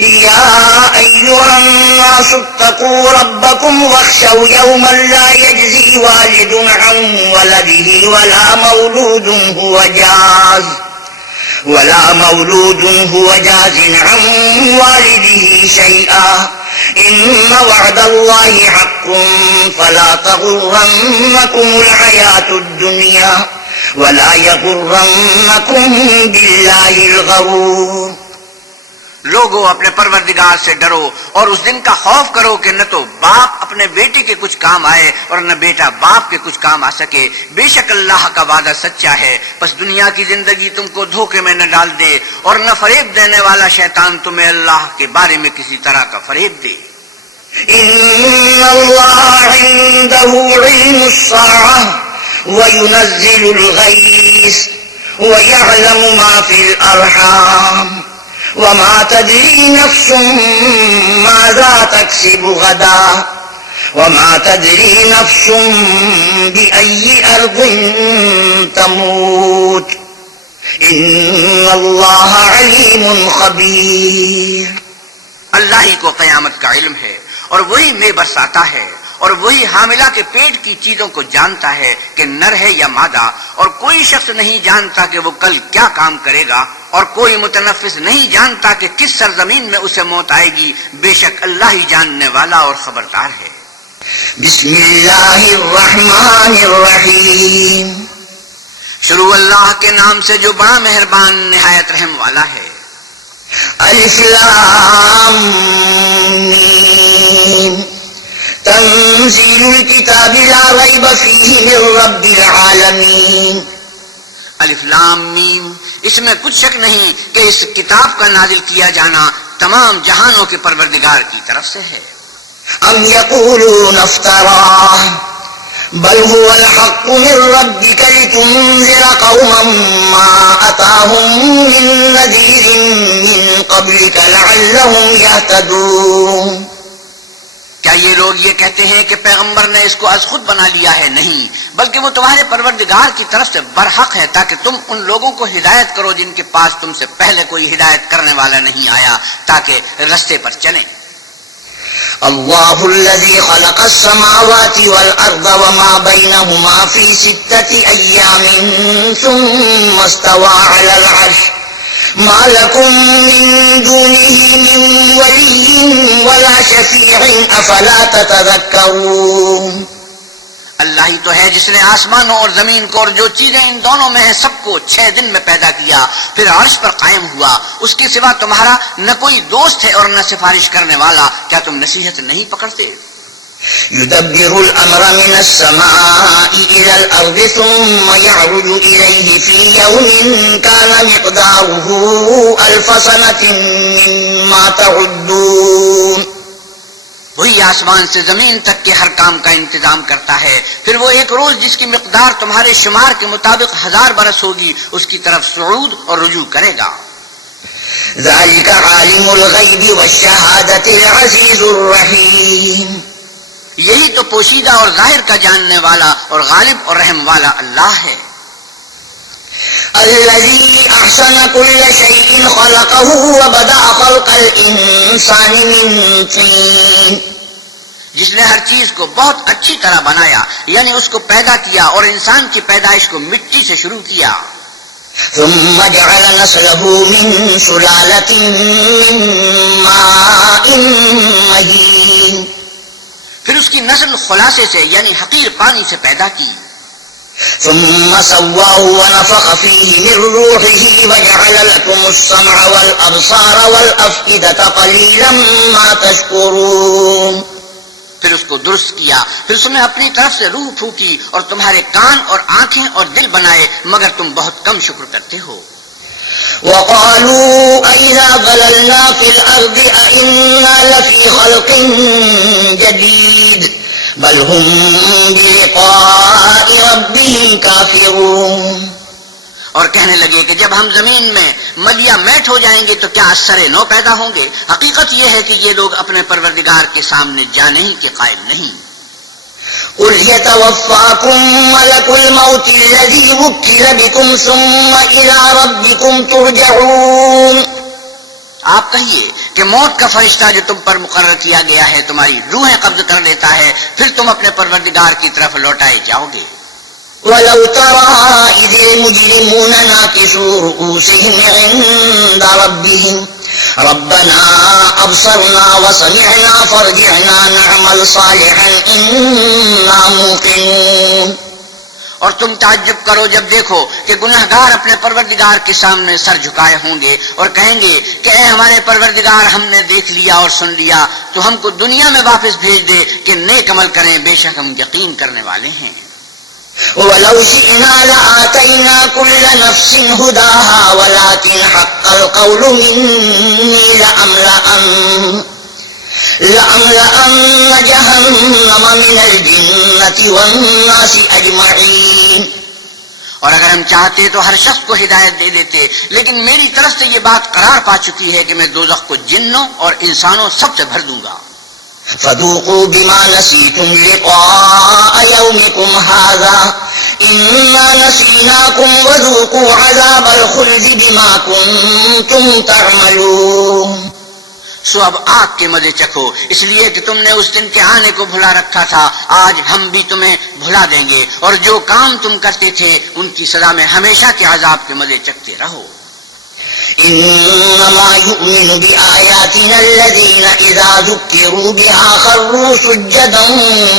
يا أيها الناس اتقوا ربكم واخشوا يوما لا يجزي والد عن ولده ولا مولود هو جاز عن والده شيئا إن وعد الله حق فلا تغرنكم الحياة الدنيا ولا يغرنكم بالله الغرور۔ لوگو اپنے پروردگار سے ڈرو اور اس دن کا خوف کرو کہ نہ تو باپ اپنے بیٹے کے کچھ کام آئے اور نہ بیٹا باپ کے کچھ کام آ سکے، بے شک اللہ کا وعدہ سچا ہے، بس دنیا کی زندگی تم کو دھوکے میں نہ ڈال دے اور نہ فریب دینے والا شیطان تمہیں اللہ کے بارے میں کسی طرح کا فریب دے۔ إن الله عنده علم الساعة وينزل الغيث ويعلم ما في الأرحام وما تدري نفس ماذا تكسب غدا وما تدري نفس بأي أرض تموت إن الله عليم خبير۔ اللہ ہی کو قیامت کا علم ہے اور وہی میں برساتا ہے اور وہی حاملہ کے پیٹ کی چیزوں کو جانتا ہے کہ نر ہے یا مادہ، اور کوئی شخص نہیں جانتا کہ وہ کل کیا کام کرے گا، اور کوئی متنفس نہیں جانتا کہ کس سرزمین میں اسے موت آئے گی، بے شک اللہ ہی جاننے والا اور خبردار ہے۔ بسم اللہ الرحمن الرحیم۔ شروع اللہ کے نام سے جو بڑا مہربان نہایت رحم والا ہے۔ الف لام میم تنزیل الکتاب لا ریب فیہ من رب العالمین۔ الف لام میم، اس میں کچھ شک نہیں کہ اس کتاب کا نازل کیا جانا تمام جہانوں کے پروردگار کی طرف سے ہے۔ ام یقولون افتراہ بل هو الحق من ربك لتنذر قوما ما أتاهم من نذير من قبلك لعلهم يهتدون۔ کیا یہ لوگ یہ کہتے ہیں کہ پیغمبر نے اس کو از خود بنا لیا ہے؟ نہیں، بلکہ وہ تمہارے پروردگار کی طرف سے برحق ہے تاکہ تم ان لوگوں کو ہدایت کرو جن کے پاس تم سے پہلے کوئی ہدایت کرنے والا نہیں آیا، تاکہ رستے پر چلیں۔ اللہ الذی خلق السماوات والارض وما بینہما فی 6 ایام ثم استوى علی العرش ما لکم من دونه من ولی ولا شفیع افلا تتذکرون۔ اللہ ہی تو ہے جس نے آسمانوں اور زمین کو اور جو چیزیں ان دونوں میں ہیں سب کو 6 دن میں پیدا کیا، پھر عرش پر قائم ہوا. اس کے سوا تمہارا نہ کوئی دوست ہے اور نہ سفارش کرنے والا. کیا تم نصیحت نہیں پکڑتے؟ يدبر الأمر من السماء إلى الأرض ثم يعرج إليه في يوم كان مقداره 1000 سنة مما تعدون. وہی آسمان سے زمین تک کے ہر کام کا انتظام کرتا ہے، پھر وہ ایک روز جس کی مقدار تمہارے شمار کے مطابق 1000 برس ہوگی اس کی طرف صعود اور رجوع کرے گا. ذلك عالم الغيب والشهادة العزيز الرحيم. یہی تو پوشیدہ اور ظاہر کا جاننے والا اور غالب اور رحم والا اللہ ہے. الذي أحسن كل شيء خلقه وبدأ خلق الإنسان من طين. جس نے ہر چیز کو بہت اچھی طرح بنایا، یعنی اس کو پیدا کیا اور انسان کی پیدائش کو مٹی سے شروع کیا. ثم جعل نسله من سلالة من ماء مهين. پھر اس کی نسل خلاصے سے یعنی حقیر پانی سے پیدا کی. ثم سواه ونفخ فيه من روحه وجعل لكم السمع والأبصار والأفئدة قليلا ما تشكرون. پھر اس کو درست کیا، پھر اس نے اپنی طرف سے روح پھونکی اور تمہارے کان اور آنکھیں اور دل بنائے، مگر تم بہت کم شکر کرتے ہو. وقالوا أئذا ضللنا في الأرض أئنا لفي خلق جديد بل هم بلقاء ربهم كافرون. اور کہنے لگے کہ جب ہم زمین میں ملیا میٹ ہو جائیں گے تو کیا سرے نو پیدا ہوں گے؟ حقیقت یہ ہے کہ یہ لوگ اپنے پروردگار کے سامنے جانے ہی کے قائل نہیں. قل يتوفاكم ملك الموت الذي وكل بكم ثم إلى ربكم ترجعون. آپ کہیے کہ موت کا فرشتہ جو تم پر مقرر کیا گیا ہے تمہاری روحیں قبض کر لیتا ہے، پھر تم اپنے پروردگار کی طرف لوٹائے جاؤ گے. ولو ترى إذ المجرمون ناكسوا رؤوسهم عند ربهم ربنا أبصرنا وسمعنا فارجعنا نعمل صالحا إنا موقنون. اور تم تعجب کرو جب دیکھو کہ گنہگار اپنے پروردگار کے سامنے سر جھکائے ہوں گے اور کہیں گے کہ اے ہمارے پروردگار، ہم نے دیکھ لیا اور سن لیا، تو ہم کو دنیا میں واپس بھیج دے کہ نیک عمل کریں، بے شک ہم یقین کرنے والے ہیں. ولو شئنا لآتينا كل نفس هداها ولكن حق القول مني لأملأن جهنم من الجنة والناس أجمعين. اور اگر ہم چاہتے تو ہر شخص کو ہدایت دے لیتے، لیکن میری طرف سے یہ بات قرار پا چکی ہے کہ میں دوزخ کو جنوں اور انسانوں سب سے بھر دوں گا. فذوقوا بما نسيتم لقاء يومكم هذا إنا نسيناكم وذوقوا عذاب الخلد بما كنتم تعملون. سو اب آگ کے مزے چکھو، اس لیے کہ تم نے اس دن کے آنے کو بھلا رکھا تھا، آج ہم بھی تمہیں بھلا دیں گے، اور جو کام تم کرتے تھے ان کی سزا میں ہمیشہ کے عذاب کے مزے چکھتے رہو. إنما يؤمن بآياتنا الذين إذا ذكروا بها خروا سجدا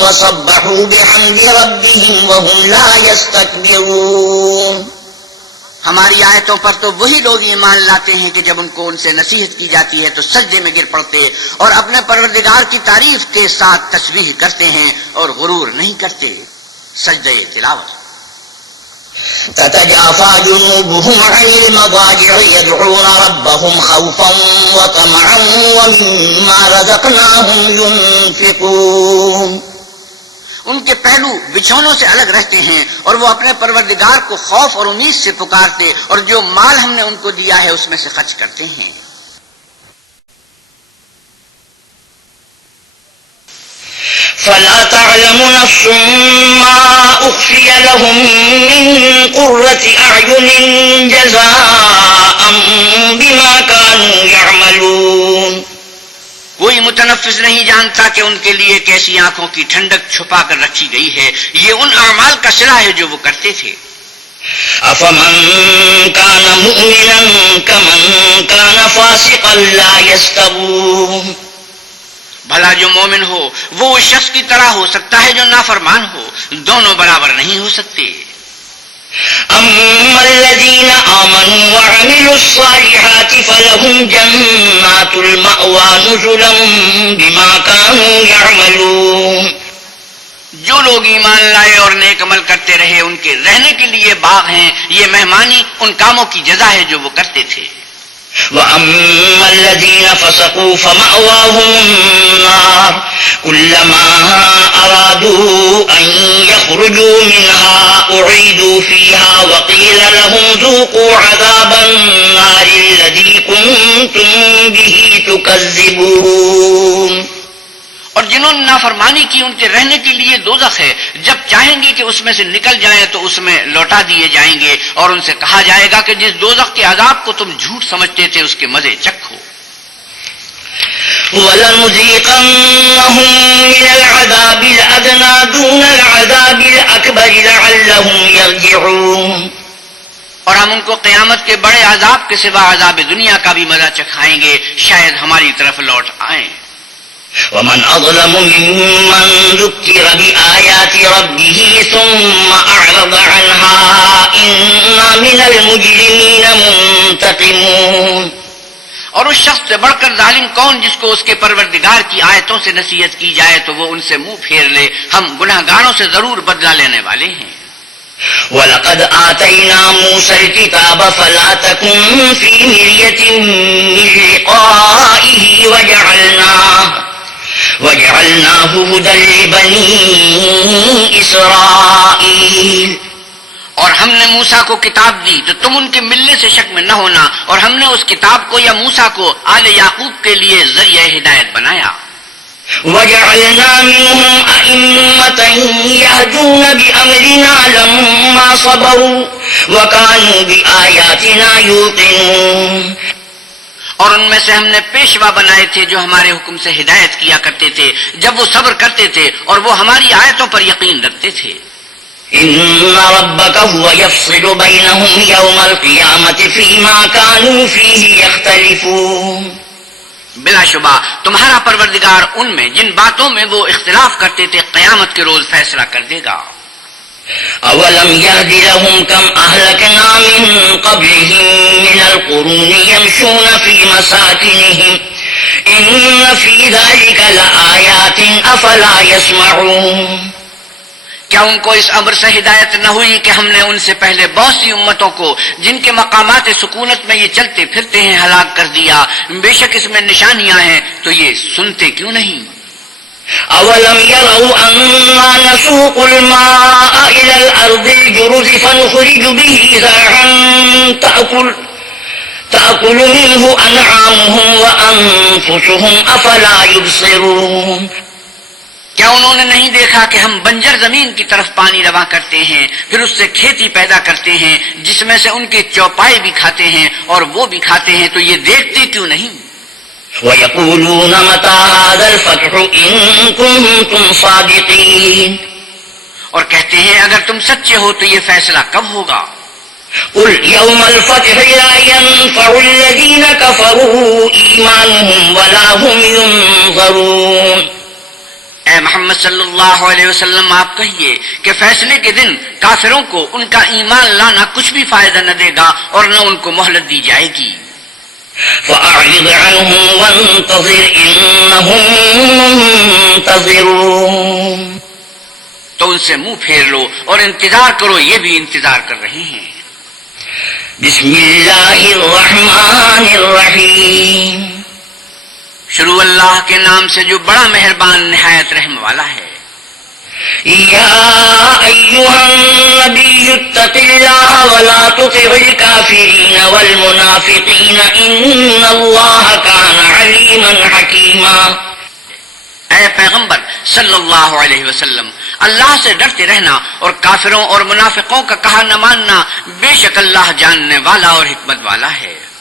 وسبحوا بحمد ربهم وهم لا يستكبرون. ہماری آیتوں پر تو وہی لوگ ایمان لاتے ہیں کہ جب ان کو ان سے نصیحت کی جاتی ہے تو سجدے میں گر پڑتے اور اپنے پروردگار کی تعریف کے ساتھ تسبیح کرتے ہیں اور غرور نہیں کرتے. سجدہ تلاوت. تتجافى جنوبهم عن المضاجع يدعون ربهم خوفا وطمعا ومما رزقناهم ينفقون. ان کے پہلو بچھونوں سے الگ رہتے ہیں اور وہ اپنے پروردگار کو خوف اور امید سے پکارتے اور جو مال ہم نے ان کو دیا ہے اس میں سے خرچ کرتے ہیں. فلا تعلم نفس ما أخفي لهم من قرة أعين جزاء بما كانوا يعملون. کوئی متنفس نہیں جانتا کہ ان کے لیے کیسی آنکھوں کی ٹھنڈک چھپا کر رکھی گئی ہے، یہ ان اعمال کا صلہ ہے جو وہ کرتے تھے. أفمن كان مؤمنا كمن كان فاسقا لا يستوون. بھلا جو مومن ہو وہ اس شخص کی طرح ہو سکتا ہے جو نافرمان ہو، دونوں برابر نہیں ہو سکتے۔ أما الذين آمنوا وعملوا الصالحات فلهم جنات المأوى نزلا بما كانوا يعملون۔ جو لوگ ایمان لائے اور نیک عمل کرتے رہے ان کے رہنے کے لیے باغ ہیں، یہ مہمانی ان کاموں کی جزا ہے جو وہ کرتے تھے۔ وَأَمَّا الَّذِينَ فَسَقُوا فَمَأْوَاهُمُ النَّارُ كُلَّمَا أَرَادُوا أَن يَخْرُجُوا مِنْهَا أُعِيدُوا فِيهَا وَقِيلَ لَهُمْ ذُوقُوا عَذَابَ النَّارِ الَّذِي كُنتُم بِهِ تُكَذِّبُونَ۔ اور جنہوں نے نافرمانی کی ان کے رہنے کے لیے دوزخ ہے، جب چاہیں گے کہ اس میں سے نکل جائیں تو اس میں لوٹا دیے جائیں گے اور ان سے کہا جائے گا کہ جس دوزخ کے عذاب کو تم جھوٹ سمجھتے تھے اس کے مزے چکھو۔ وَلَنُذِيقَنَّهُم مِّنَ الْعَذَابِ الْأَدْنَىٰ دُونَ الْعَذَابِ الْأَكْبَرِ لَعَلَّهُمْ يَرْجِعُونَ۔ اور ہم ان کو قیامت کے بڑے عذاب کے سوا عذاب دنیا کا بھی مزہ چکھائیں گے، شاید ہماری طرف لوٹ آئیں۔ ومن أظلم ممن ذكر بآيات ربه ثم أعرض عنها إنا من المجرمين منتقمون۔ اور اس شخص سے بڑھ کر ظالم کون جس کو اس کے پروردگار کی آیتوں سے نصیحت کی جائے تو وہ ان سے منہ پھیر لے، ہم گناہگاروں سے ضرور بدلہ لینے والے ہیں۔ وَلَقَدْ آتَيْنَا مُوسَى الْكِتَابَ فَلَا تَكُن فِي مِرْيَةٍ مِّن لِّقَائِهِ وَجَعَلْنَاهُ هُدًى لِّبَنِي إِسْرَائِيلَ۔ اور ہم نے موسیٰ کو کتاب دی تو تم ان کے ملنے سے شک میں نہ ہونا، اور ہم نے اس کتاب کو یا موسیٰ کو آل یعقوب کے لیے ذریعہ ہدایت بنایا۔ وَجَعَلْنَا مِنْهُمْ أَئِمَّةً يَهْدُونَ بِأَمْرِنَا لَمَّا صَبَرُوا وَكَانُوا بِآيَاتِنَا يُوقِنُونَ۔ اور ان میں سے ہم نے پیشوا بنائے تھے جو ہمارے حکم سے ہدایت کیا کرتے تھے جب وہ صبر کرتے تھے اور وہ ہماری آیتوں پر یقین رکھتے تھے۔ إِنَّ رَبَّكَ هُوَ يَفْصِلُ بَيْنَهُمْ يَوْمَ الْقِيَامَةِ فِيمَا كَانُوا فِيهِ يَخْتَلِفُونَ۔ بلا شبہ تمہارا پروردگار ان میں جن باتوں میں وہ اختلاف کرتے تھے قیامت کے روز فیصلہ کر دے گا۔ أَوَلَمْ يَهْدِ لَهُمْ كَمْ أَهْلَكْنَا مِن قَبْلِهِم مِّنَ الْقُرُونِ يَمْشُونَ فِي مَسَاكِنِهِمْ إِنَّ فِي ذَلِكَ لَآيَاتٍ أَفَلَا يَسْمَعُونَ۔ کیا ان کو اس امر سے ہدایت نہ ہوئی کہ ہم نے ان سے پہلے بہت سی امتوں کو جن کے مقامات سکونت میں یہ چلتے پھرتے ہیں ہلاک کر دیا؟ بے شک اس میں نشانیاں ہیں، تو یہ سنتے کیوں نہیں؟ أَوَلَمْ يَرَوْا أَنَّا نَسُوقُ الْمَاءَ إِلَى الْأَرْضِ الْجُرُزِ فَنُخْرِجُ بِهِ زَرْعًا تَأْكُلُ مِنْهُ أَنْعَامُهُمْ وَأَنفُسُهُمْ أَفَلَا يُبْصِرُونَ۔ کیا انہوں نے نہیں دیکھا کہ ہم بنجر زمین کی طرف پانی رواں کرتے ہیں، پھر اس سے کھیتی پیدا کرتے ہیں جس میں سے ان کے چوپائے بھی کھاتے ہیں اور وہ بھی کھاتے ہیں، تو یہ دیکھتے کیوں نہیں؟ وَيَقُولُونَ مَتَىٰ هَٰذَا الْفَتْحُ إِن كُنتُمْ صَادِقِينَ۔ اور کہتے ہیں اگر تم سچے ہو تو یہ فیصلہ کب ہوگا؟ قُلْ يَوْمَ الْفَتْحِ لَا يَنفَعُ الَّذِينَ كَفَرُوا إِيمَانُهُمْ وَلَا هُمْ يُنظَرُونَ۔ اے محمد صلی اللہ علیہ وسلم آپ کہیے کہ فیصلے کے دن کافروں کو ان کا ایمان لانا کچھ بھی فائدہ نہ دے گا اور نہ ان کو مہلت دی جائے گی۔ فَأَعْرِضْ عَنْهُمْ وَانتَظِرْ إِنَّهُمْ مُنتَظِرُونَ۔ تو ان سے منہ پھیر لو اور انتظار کرو، یہ بھی انتظار کر رہے ہیں۔ بسم اللہ الرحمن الرحیم۔ شروع اللہ کے نام سے جو بڑا مہربان نہایت رحم والا ہے۔ یا ایھا النبی اتق اللہ ولا تطع الکافرین والمنافقین ان اللہ کان علیما حکیما۔ اے پیغمبر صلی اللہ علیہ وسلم، اللہ سے ڈرتے رہنا اور کافروں اور منافقوں کا کہا نہ ماننا، بے شک اللہ جاننے والا اور حکمت والا ہے۔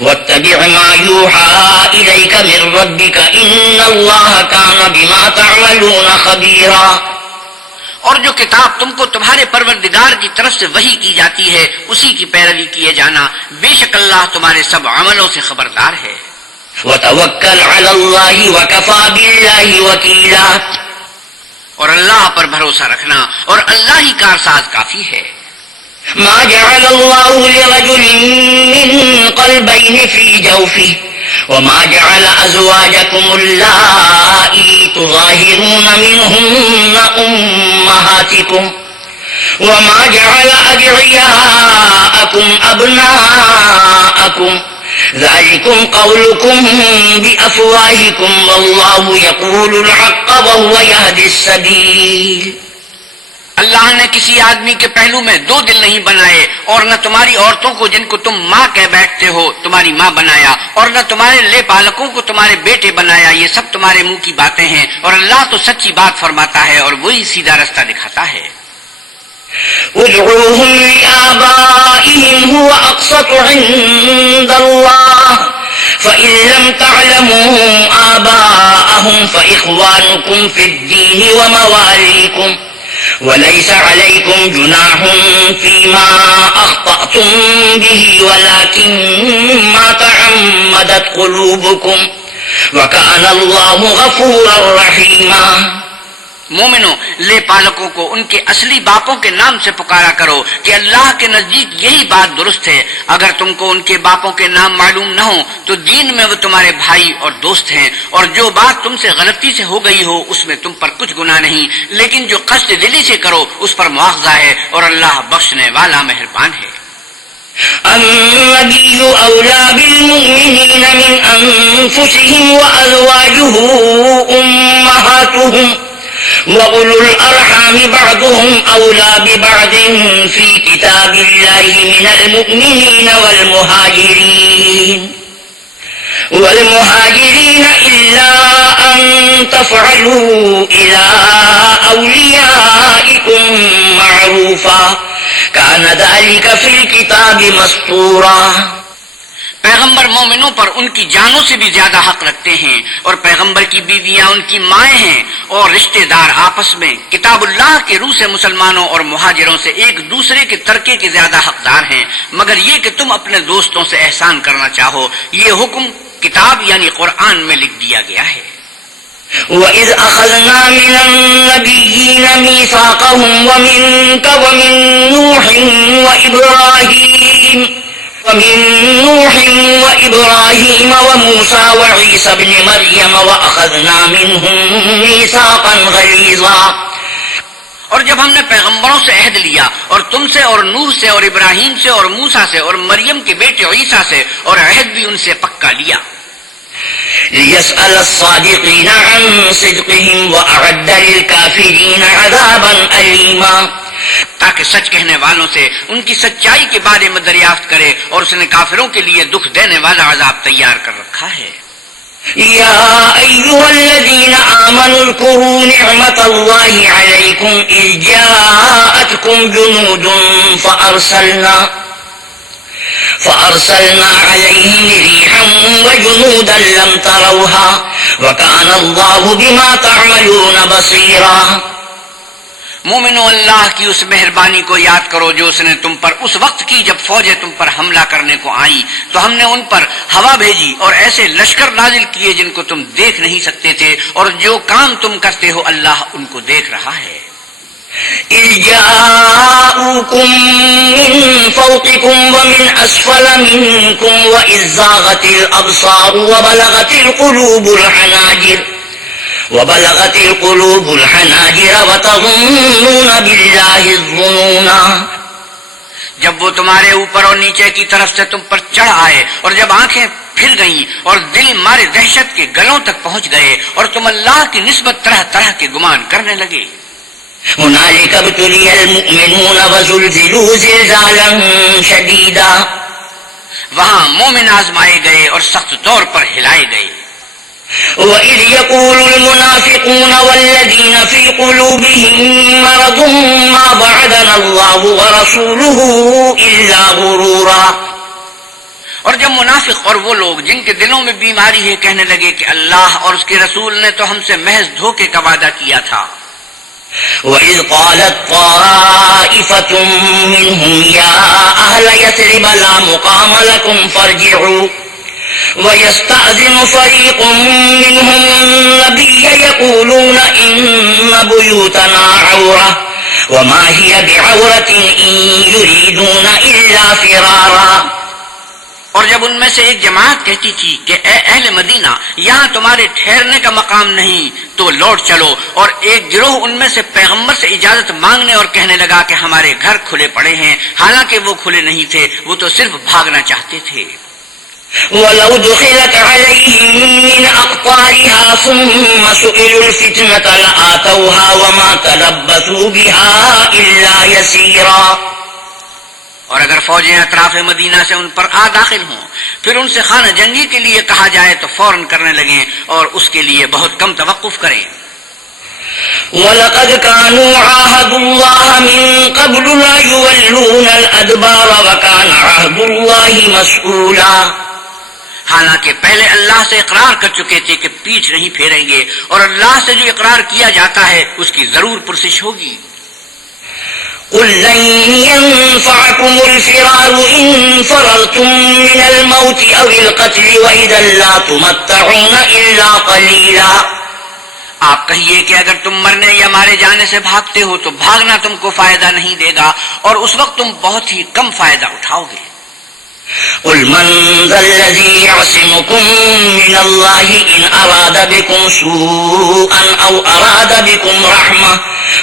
واتبع ما يوحى إليك من ربك إن الله كان بما تعملون خبيرا۔ اور جو کتاب تم کو تمہارے پروردگار کی طرف سے وحی کی جاتی ہے اسی کی پیروی کیے جانا، بے شک اللہ تمہارے سب عملوں سے خبردار ہے۔ وتوکل علی اللہ وکفی باللہ وکیلا، اور اللہ پر بھروسہ رکھنا اور اللہ ہی کارساز کافی ہے۔ ما جعل اللہ لرجل من قلبین فی جوفہ وما جعل ازواجکم اللائی تظاہرون منہن امہاتکم وما جعل ادعیاءکم ابناءکم ذلكم قولكم بأفواهكم والله يقول الحق وهو يهدي السبيل۔ اللہ نے کسی آدمی کے پہلو میں دو دل نہیں بنائے، اور نہ تمہاری عورتوں کو جن کو تم ماں کہہ بیٹھتے ہو تمہاری ماں بنایا، اور نہ تمہارے لے پالکوں کو تمہارے بیٹے بنایا، یہ سب تمہارے منہ کی باتیں ہیں، اور اللہ تو سچی بات فرماتا ہے اور وہی سیدھا رستہ دکھاتا ہے۔ ادعوهم لآبائهم هو أقسط عند الله فإن لم تعلموا آباءهم فإخوانكم في الدين ومواليكم وليس عليكم جناح فيما أخطأتم به ولكن ما تعمدت قلوبكم وكان الله غفورا رحيما۔ مومنو، لے پالکوں کو ان کے اصلی باپوں کے نام سے پکارا کرو کہ اللہ کے نزدیک یہی بات درست ہے۔ اگر تم کو ان کے باپوں کے نام معلوم نہ ہو تو دین میں وہ تمہارے بھائی اور دوست ہیں، اور جو بات تم سے غلطی سے ہو گئی ہو اس میں تم پر کچھ گناہ نہیں، لیکن جو قصد دلی سے کرو اس پر مواخذہ ہے، اور اللہ بخشنے والا مہربان ہے۔ النبي أولى بالمؤمنين من أنفسهم وأزواجه أمهاتهم وَأُولُو الْأَرْحَامِ بَعْضُهُمْ أَوْلَى بِبَعْضٍ فِي كِتَابِ اللَّهِ مِنَ الْمُؤْمِنِينَ وَالْمُهَاجِرِينَ إِلَّا أَن تَفْعَلُوا إِلَى أَوْلِيَائِكُمْ مَعْرُوفًا كَانَ ذَلِكَ فِي الْكِتَابِ مَسْطُورًا۔ پیغمبر مومنوں پر ان کی جانوں سے بھی زیادہ حق رکھتے ہیں، اور پیغمبر کی بیویاں ان کی مائیں ہیں، اور رشتہ دار آپس میں کتاب اللہ کے روح سے مسلمانوں اور مہاجروں سے ایک دوسرے کے ترکے کے زیادہ حقدار ہیں، مگر یہ کہ تم اپنے دوستوں سے احسان کرنا چاہو۔ یہ حکم کتاب یعنی قرآن میں لکھ دیا گیا ہے۔ وَإِذْ أَخَذْنَا مِنَ النَّبِيِّينَ مِيثَاقَهُمْ وَمِنكَ وَمِن نُوحٍ وَإِبْرَاهِيمَ وَمُوسَى وَعِيسَى ابْنِ مَرْيَمَ وَأَخَذْنَا مِنْهُم مِّيثَاقًا غَلِيظًا۔ اور جب ہم نے پیغمبروں سے عہد لیا، اور تم سے اور نوح سے اور ابراہیم سے اور موسیٰ سے اور مریم کے بیٹے عیسیٰ سے، اور عہد بھی ان سے پکا لیا۔ لِيَسْأَلَ الصَّادِقِينَ عَن صِدْقِهِمْ وَأَعَدَّ لِلْكَافِرِينَ عَذَابًا أَلِيمًا، تاکہ سچ کہنے والوں سے ان کی سچائی کے بارے میں دریافت کرے، اور اس نے کافروں کے لیے دکھ دینے والا عذاب تیار کر رکھا ہے۔ یا ایھا الذین آمنوا اذکروا نعمت اللہ علیکم اذ جاءتکم جنود فأرسلنا علیہم ریحا وجنودا لم تروها وکان اللہ بما تعملون بصیرا۔ مومنو، اللہ کی اس مہربانی کو یاد کرو جو اس نے تم پر اس وقت کی جب فوجیں تم پر حملہ کرنے کو آئیں، تو ہم نے ان پر ہوا بھیجی اور ایسے لشکر نازل کیے جن کو تم دیکھ نہیں سکتے تھے، اور جو کام تم کرتے ہو اللہ ان کو دیکھ رہا ہے۔ إِذْ جَاءُوكُم مِّن فَوْقِكُمْ وَمِنْ أَسْفَلَ مِنكُمْ وَإِذْ زَاغَتِ الْأَبْصَارُ وَبَلَغَتِ الْقُلُوبُ الْحَنَاجِرَ وَتَظُنُّونَ بِاللَّهِ الظُّنُونَا۔ جب وہ تمہارے اوپر اور نیچے کی طرف سے تم پر چڑھ آئے، اور جب آنکھیں پھر گئیں اور دل مارے دہشت کے گلوں تک پہنچ گئے، اور تم اللہ کی نسبت طرح طرح کے گمان کرنے لگے۔ هنالك ابتلي المؤمنون وزلزلوا زلزالا شديدا۔ وہاں مومن آزمائے گئے اور سخت طور پر ہلائے گئے۔ وَإِذْ يَقُولُ الْمُنَافِقُونَ وَالَّذِينَ فِي قُلُوبِهِم مَّرَضٌ مَّا وَعَدَنَا اللَّهُ وَرَسُولُهُ إِلَّا غُرُورًا۔ اور جب منافق اور وہ لوگ جن کے دلوں میں بیماری ہے کہنے لگے کہ اللہ اور اس کے رسول نے تو ہم سے محض دھوکے کا وعدہ کیا تھا۔ وَإِذْ قَالَتْ طَائِفَةٌ مِّنْهُمْ يَا أَهْلَ يَثْرِبَ لَا مُقَامَ لَكُمْ وَيَسْتَأْذِنُ فَرِيقٌ مِّنْهُمُ النَّبِيَّ يَقُولُونَ إِنَّ بُيُوتَنَا عَوْرَةٌ وَمَا هِيَ بِعَوْرَةٍ إِن يُرِيدُونَ إِلَّا فِرَارًا۔ اور جب ان میں سے ایک جماعت کہتی تھی کہ اے اہل مدینہ، یہاں تمہارے ٹھہرنے کا مقام نہیں تو لوٹ چلو، اور ایک گروہ ان میں سے پیغمبر سے اجازت مانگنے اور کہنے لگا کہ ہمارے گھر کھلے پڑے ہیں، حالانکہ وہ کھلے نہیں تھے، وہ تو صرف بھاگنا چاہتے تھے۔ وَلَوْ دُخِلَتْ عَلَيْهِم مِّنْ أَقْطَارِهَا ثُمَّ سُئِلُوا الْفِتْنَةَ لَآتَوْهَا وَمَا تَلَبَّثُوا بِهَا إِلَّا يَسِيرًا۔ اور اگر فوجیں اطراف مدینہ سے ان پر داخل ہوں، پھر ان سے خانہ جنگی کے لیے کہا جائے تو فوراً کرنے لگیں، اور اس کے لیے بہت کم توقف کریں۔ وَلَقَدْ كَانُوا عَاهَدُوا اللَّهَ مِن قَبْلُ لَا يُوَلُّونَ الْأَدْبَارَ وَكَانَ عَهْدُ اللَّهِ مَسْئُولًا۔ حالانکہ پہلے اللہ سے اقرار کر چکے تھے کہ پیٹھ نہیں پھیریں گے، اور اللہ سے جو اقرار کیا جاتا ہے اس کی ضرور پرسش ہوگی۔ قُل لَّن يَنفَعَكُمُ الْفِرَارُ إِن فَرَرْتُم مِّنَ الْمَوْتِ أَوِ الْقَتْلِ وَإِذًا لَّا تُمَتَّعُونَ إِلَّا قَلِيلًا۔ آپ کہیے کہ اگر تم مرنے یا مارے جانے سے بھاگتے ہو تو بھاگنا تم کو فائدہ نہیں دے گا، اور اس وقت تم بہت ہی کم فائدہ اٹھاؤ گے۔ قُلْ مَن ذَا الَّذِي يَعْصِمُكُم مِّنَ اللَّهِ إِنْ أَرَادَ بِكُمْ سُوءًا أَوْ أَرَادَ بِكُمْ رَحْمَةً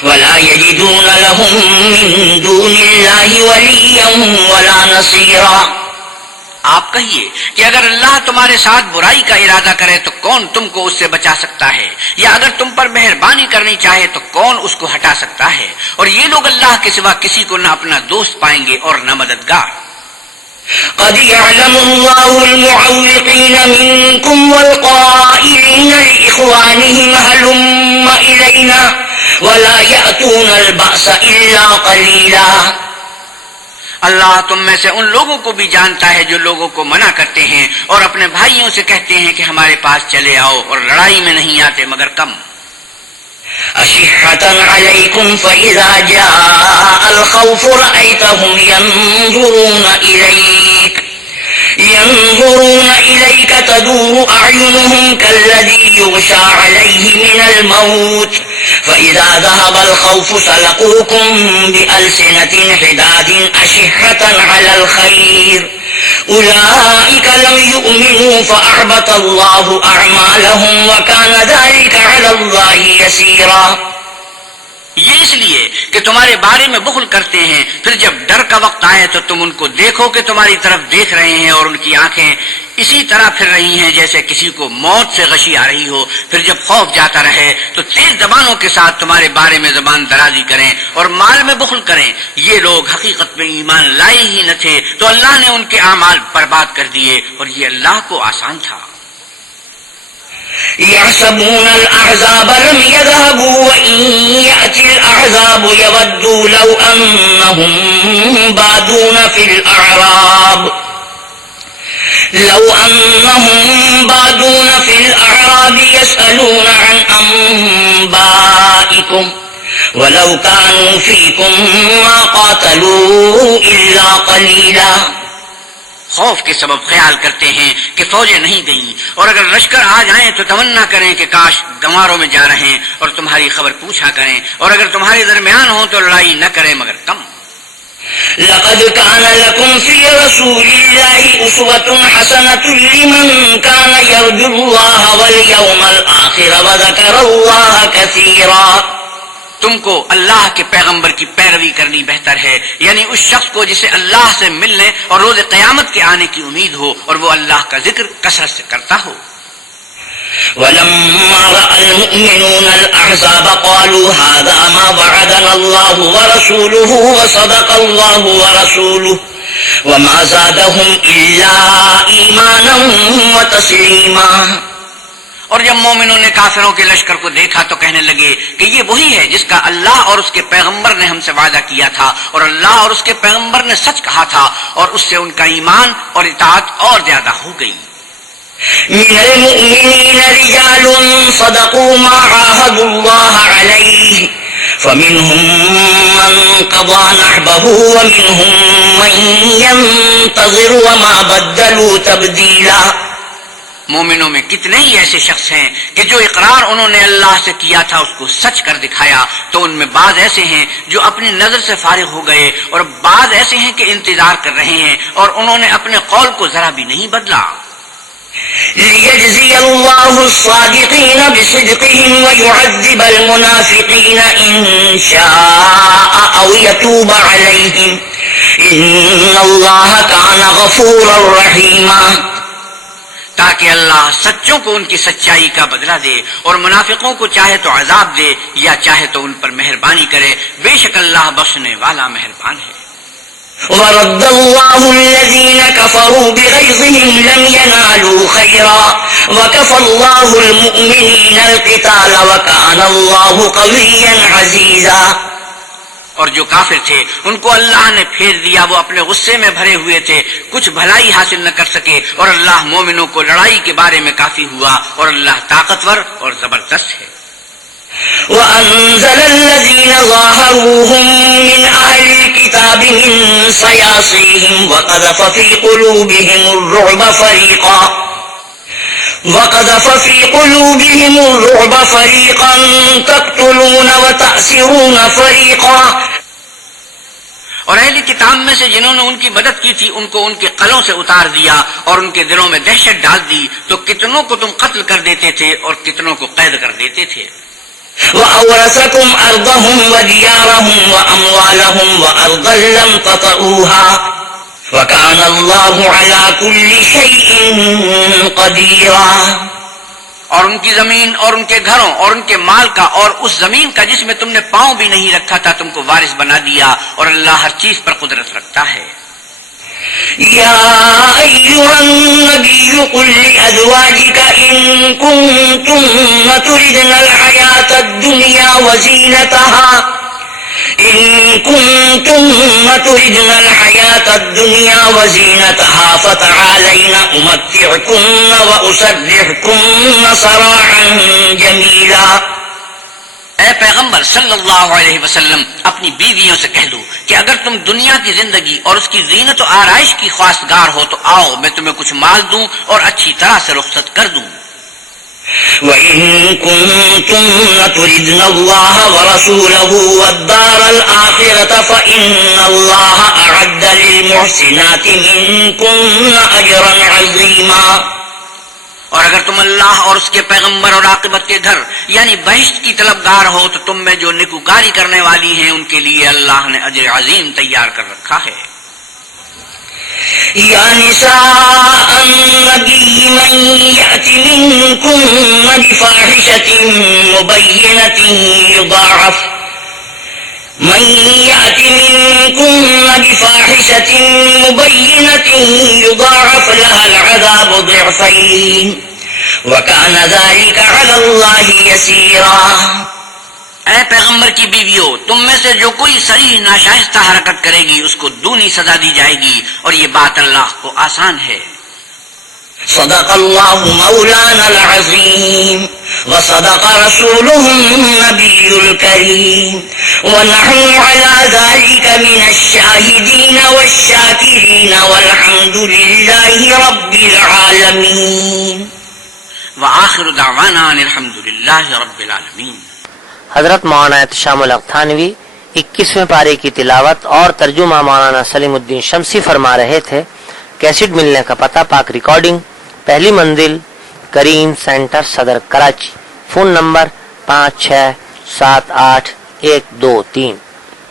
وَلَا يَجِدُونَ لَهُم مِّن دُونِ اللَّهِ وَلِيًّا وَلَا نَصِيرًا۔ آپ کہیے کہ اگر اللہ تمہارے ساتھ برائی کا ارادہ کرے تو کون تم کو اس سے بچا سکتا ہے، یا اگر تم پر مہربانی کرنی چاہے تو کون اس کو ہٹا سکتا ہے، اور یہ لوگ اللہ کے سوا کسی کو نہ اپنا دوست پائیں گے اور نہ مددگار۔ قد يعلم الله المعوقين منكم والقائلين لإخوانهم هلم إلينا ولا يأتون البأس إلا قليلا۔ اللہ تم میں سے ان لوگوں کو بھی جانتا ہے جو لوگوں کو منع کرتے ہیں اور اپنے بھائیوں سے کہتے ہیں کہ ہمارے پاس چلے آؤ، اور لڑائی میں نہیں آتے مگر کم۔ أشحة عليكم فإذا جاء الخوف رأيتهم ينظرون إليك تدور أعينهم كالذي يغشى عليه من الموت فإذا ذهب الخوف سلقوكم بألسنة حداد أشحة على الخير أولئك لم يؤمنوا فأحبط الله أعمالهم وكان ذلك على الله يسيرا۔ یہ اس لیے کہ تمہارے بارے میں بخل کرتے ہیں، پھر جب ڈر کا وقت آئے تو تم ان کو دیکھو کہ تمہاری طرف دیکھ رہے ہیں، اور ان کی آنکھیں اسی طرح پھر رہی ہیں جیسے کسی کو موت سے غشی آ رہی ہو۔ پھر جب خوف جاتا رہے تو تیز زبانوں کے ساتھ تمہارے بارے میں زبان درازی کریں اور مال میں بخل کریں۔ یہ لوگ حقیقت میں ایمان لائے ہی نہ تھے تو اللہ نے ان کے اعمال برباد کر دیے، اور یہ اللہ کو آسان تھا۔ يحسبون الأحزاب لم يذهبوا وإن يأتي الأحزاب يودوا لو أنهم بادون في الأعراب يسألون عن أنبائكم ولو كانوا فيكم ما قاتلوا إلا قليلا۔ خوف کے سبب خیال کرتے ہیں کہ فوجیں نہیں گئیں، اور اگر لشکر آ جائیں تو تمنا کریں کہ کاش گنواروں میں جا رہے ہیں، اور تمہاری خبر پوچھا کریں، اور اگر تمہارے درمیان ہوں تو لڑائی نہ کریں مگر کم۔ لقد كان لكم في رسول الله أسوة حسنة لمن كان يرجو الله واليوم الآخر وذكر الله كثيرا۔ تم کو اللہ کے پیغمبر کی پیروی کرنی بہتر ہے، یعنی اس شخص کو جسے اللہ سے ملنے اور روز قیامت کے آنے کی امید ہو، اور وہ اللہ کا ذکر کثرت سے کرتا ہو۔ ولما رأى المؤمنون الأحزاب قالوا هذا ما وعدنا الله ورسوله وصدق الله ورسوله وما زادهم إلا إيمانا وتسليما۔ اور جب مومنوں نے کافروں کے لشکر کو دیکھا تو کہنے لگے کہ یہ وہی ہے جس کا اللہ اور اس کے پیغمبر نے ہم سے وعدہ کیا تھا، اور اللہ اور اس کے پیغمبر نے سچ کہا تھا، اور اس سے ان کا ایمان اور اطاعت اور زیادہ ہو گئی۔ من المؤمنین رجال صدقوا ما عاهدوا الله عليه فمنهم من قضى نحبه ومنهم من ينتظر وما بدلوا تبديلا۔ مومنوں میں کتنے ہی ایسے شخص ہیں کہ جو اقرار انہوں نے اللہ سے کیا تھا اس کو سچ کر دکھایا، تو ان میں بعض ایسے ہیں جو اپنی نظر سے فارغ ہو گئے، اور بعض ایسے ہیں کہ انتظار کر رہے ہیں اور انہوں نے اپنے قول کو ذرا بھی نہیں بدلا۔ ليجزي الله الصادقين بصدقهم ويعذب المنافقين إن شاء أو يتوب عليهم إن الله كان غفورا رحيما، تاکہ اللہ سچوں کو ان کی سچائی کا بدلہ دے اور منافقوں کو چاہے تو عذاب دے یا چاہے تو ان پر مہربانی کرے، بے شک اللہ بخشنے والا مہربان ہے۔ ورد الله الذين كفروا بغيظهم لم ينالوا خيرا وكفى الله المؤمنين القتال وكان الله قويا عزيزا، اور جو کافر تھے ان کو اللہ نے پھیر دیا، وہ اپنے غصے میں بھرے ہوئے تھے، کچھ بھلائی حاصل نہ کر سکے، اور اللہ مومنوں کو لڑائی کے بارے میں کافی ہوا، اور اللہ طاقتور اور زبردست ہے۔ وأنزل الذين ظاهروهم من أهل الكتاب من صياصيهم وقذف في قلوبهم الرعب فريقا تقتلون وتأسرون فريقا، اور اہل کتاب میں سے جنہوں نے ان کی مدد کی تھی ان کو ان کے قلعوں سے اتار دیا اور ان کے دلوں میں دہشت ڈال دی، تو کتنوں کو تم قتل کر دیتے تھے اور کتنوں کو قید کر دیتے تھے۔ وأورثكم أرضهم وديارهم وأموالهم وأرضا لم تطئوها وكان الله على كل شيء قديرا، اور ان کی زمین اور ان کے گھروں اور ان کے مال کا اور اس زمین کا جس میں تم نے پاؤں بھی نہیں رکھا تھا تم کو وارث بنا دیا، اور اللہ ہر چیز پر قدرت رکھتا ہے۔ يا أيها النبي قل لأزواجك إن كنتن تردن الحياة الدنيا وزينتها فتعالين أمتعكن وأسرحكن سراحا جميلا۔ اے پیغمبر صلی اللہ علیہ وسلم اپنی بیویوں سے کہہ دو کہ اگر تم دنیا کی زندگی اور اس کی زینت و آرائش کی خواستگار ہو تو آؤ میں تمہیں کچھ مال دوں اور اچھی طرح سے رخصت کر دوں۔ وَإِن كُنتُنَّ تُرِدْنَ اللَّهَ وَرَسُولَهُ وَالدَّارَ الْآخِرَةَ فَإِنَّ اللَّهَ أَعَدَّ لِلْمُحْسِنَاتِ مِنكُنَّ أَجْرًا عَظِيمًا، اور اگر تم اللہ اور اس کے پیغمبر اور عاقبت کے گھر یعنی بہشت کی طلبگار ہو تو تم میں جو نیکوکاری کرنے والی ہیں ان کے لیے اللہ نے اجر عظیم تیار کر رکھا ہے۔ یا نساء النبی من یأت منکن بفاحشة مبینة يضاعف لها العذاب ضعفين وكان ذلك على الله يسيرا۔ اے پیغمبر کی بیویوں، تم میں سے جو کوئی صریح ناشائستہ حرکت کرے گی اس کو دونی سزا دی جائے گی، اور یہ بات اللہ کو آسان ہے۔ صدق اللہ مولانا العظیم وصدق رسوله النبی الکریم ونحن على ذلك من الشاہدین والشاکرین والحمد للہ رب العالمین وآخر دعوانا ان الحمد للہ رب العالمین۔ حضرت مولانا احتشام الحق تھانوی 21ویں پارے کی تلاوت اور ترجمہ مولانا سلیم الدین شمسی فرما رہے تھے۔ کیسٹ ملنے کا پتہ پاک ریکارڈنگ، پہلی منزل کریم سینٹر صدر کراچی، فون نمبر 5678 123۔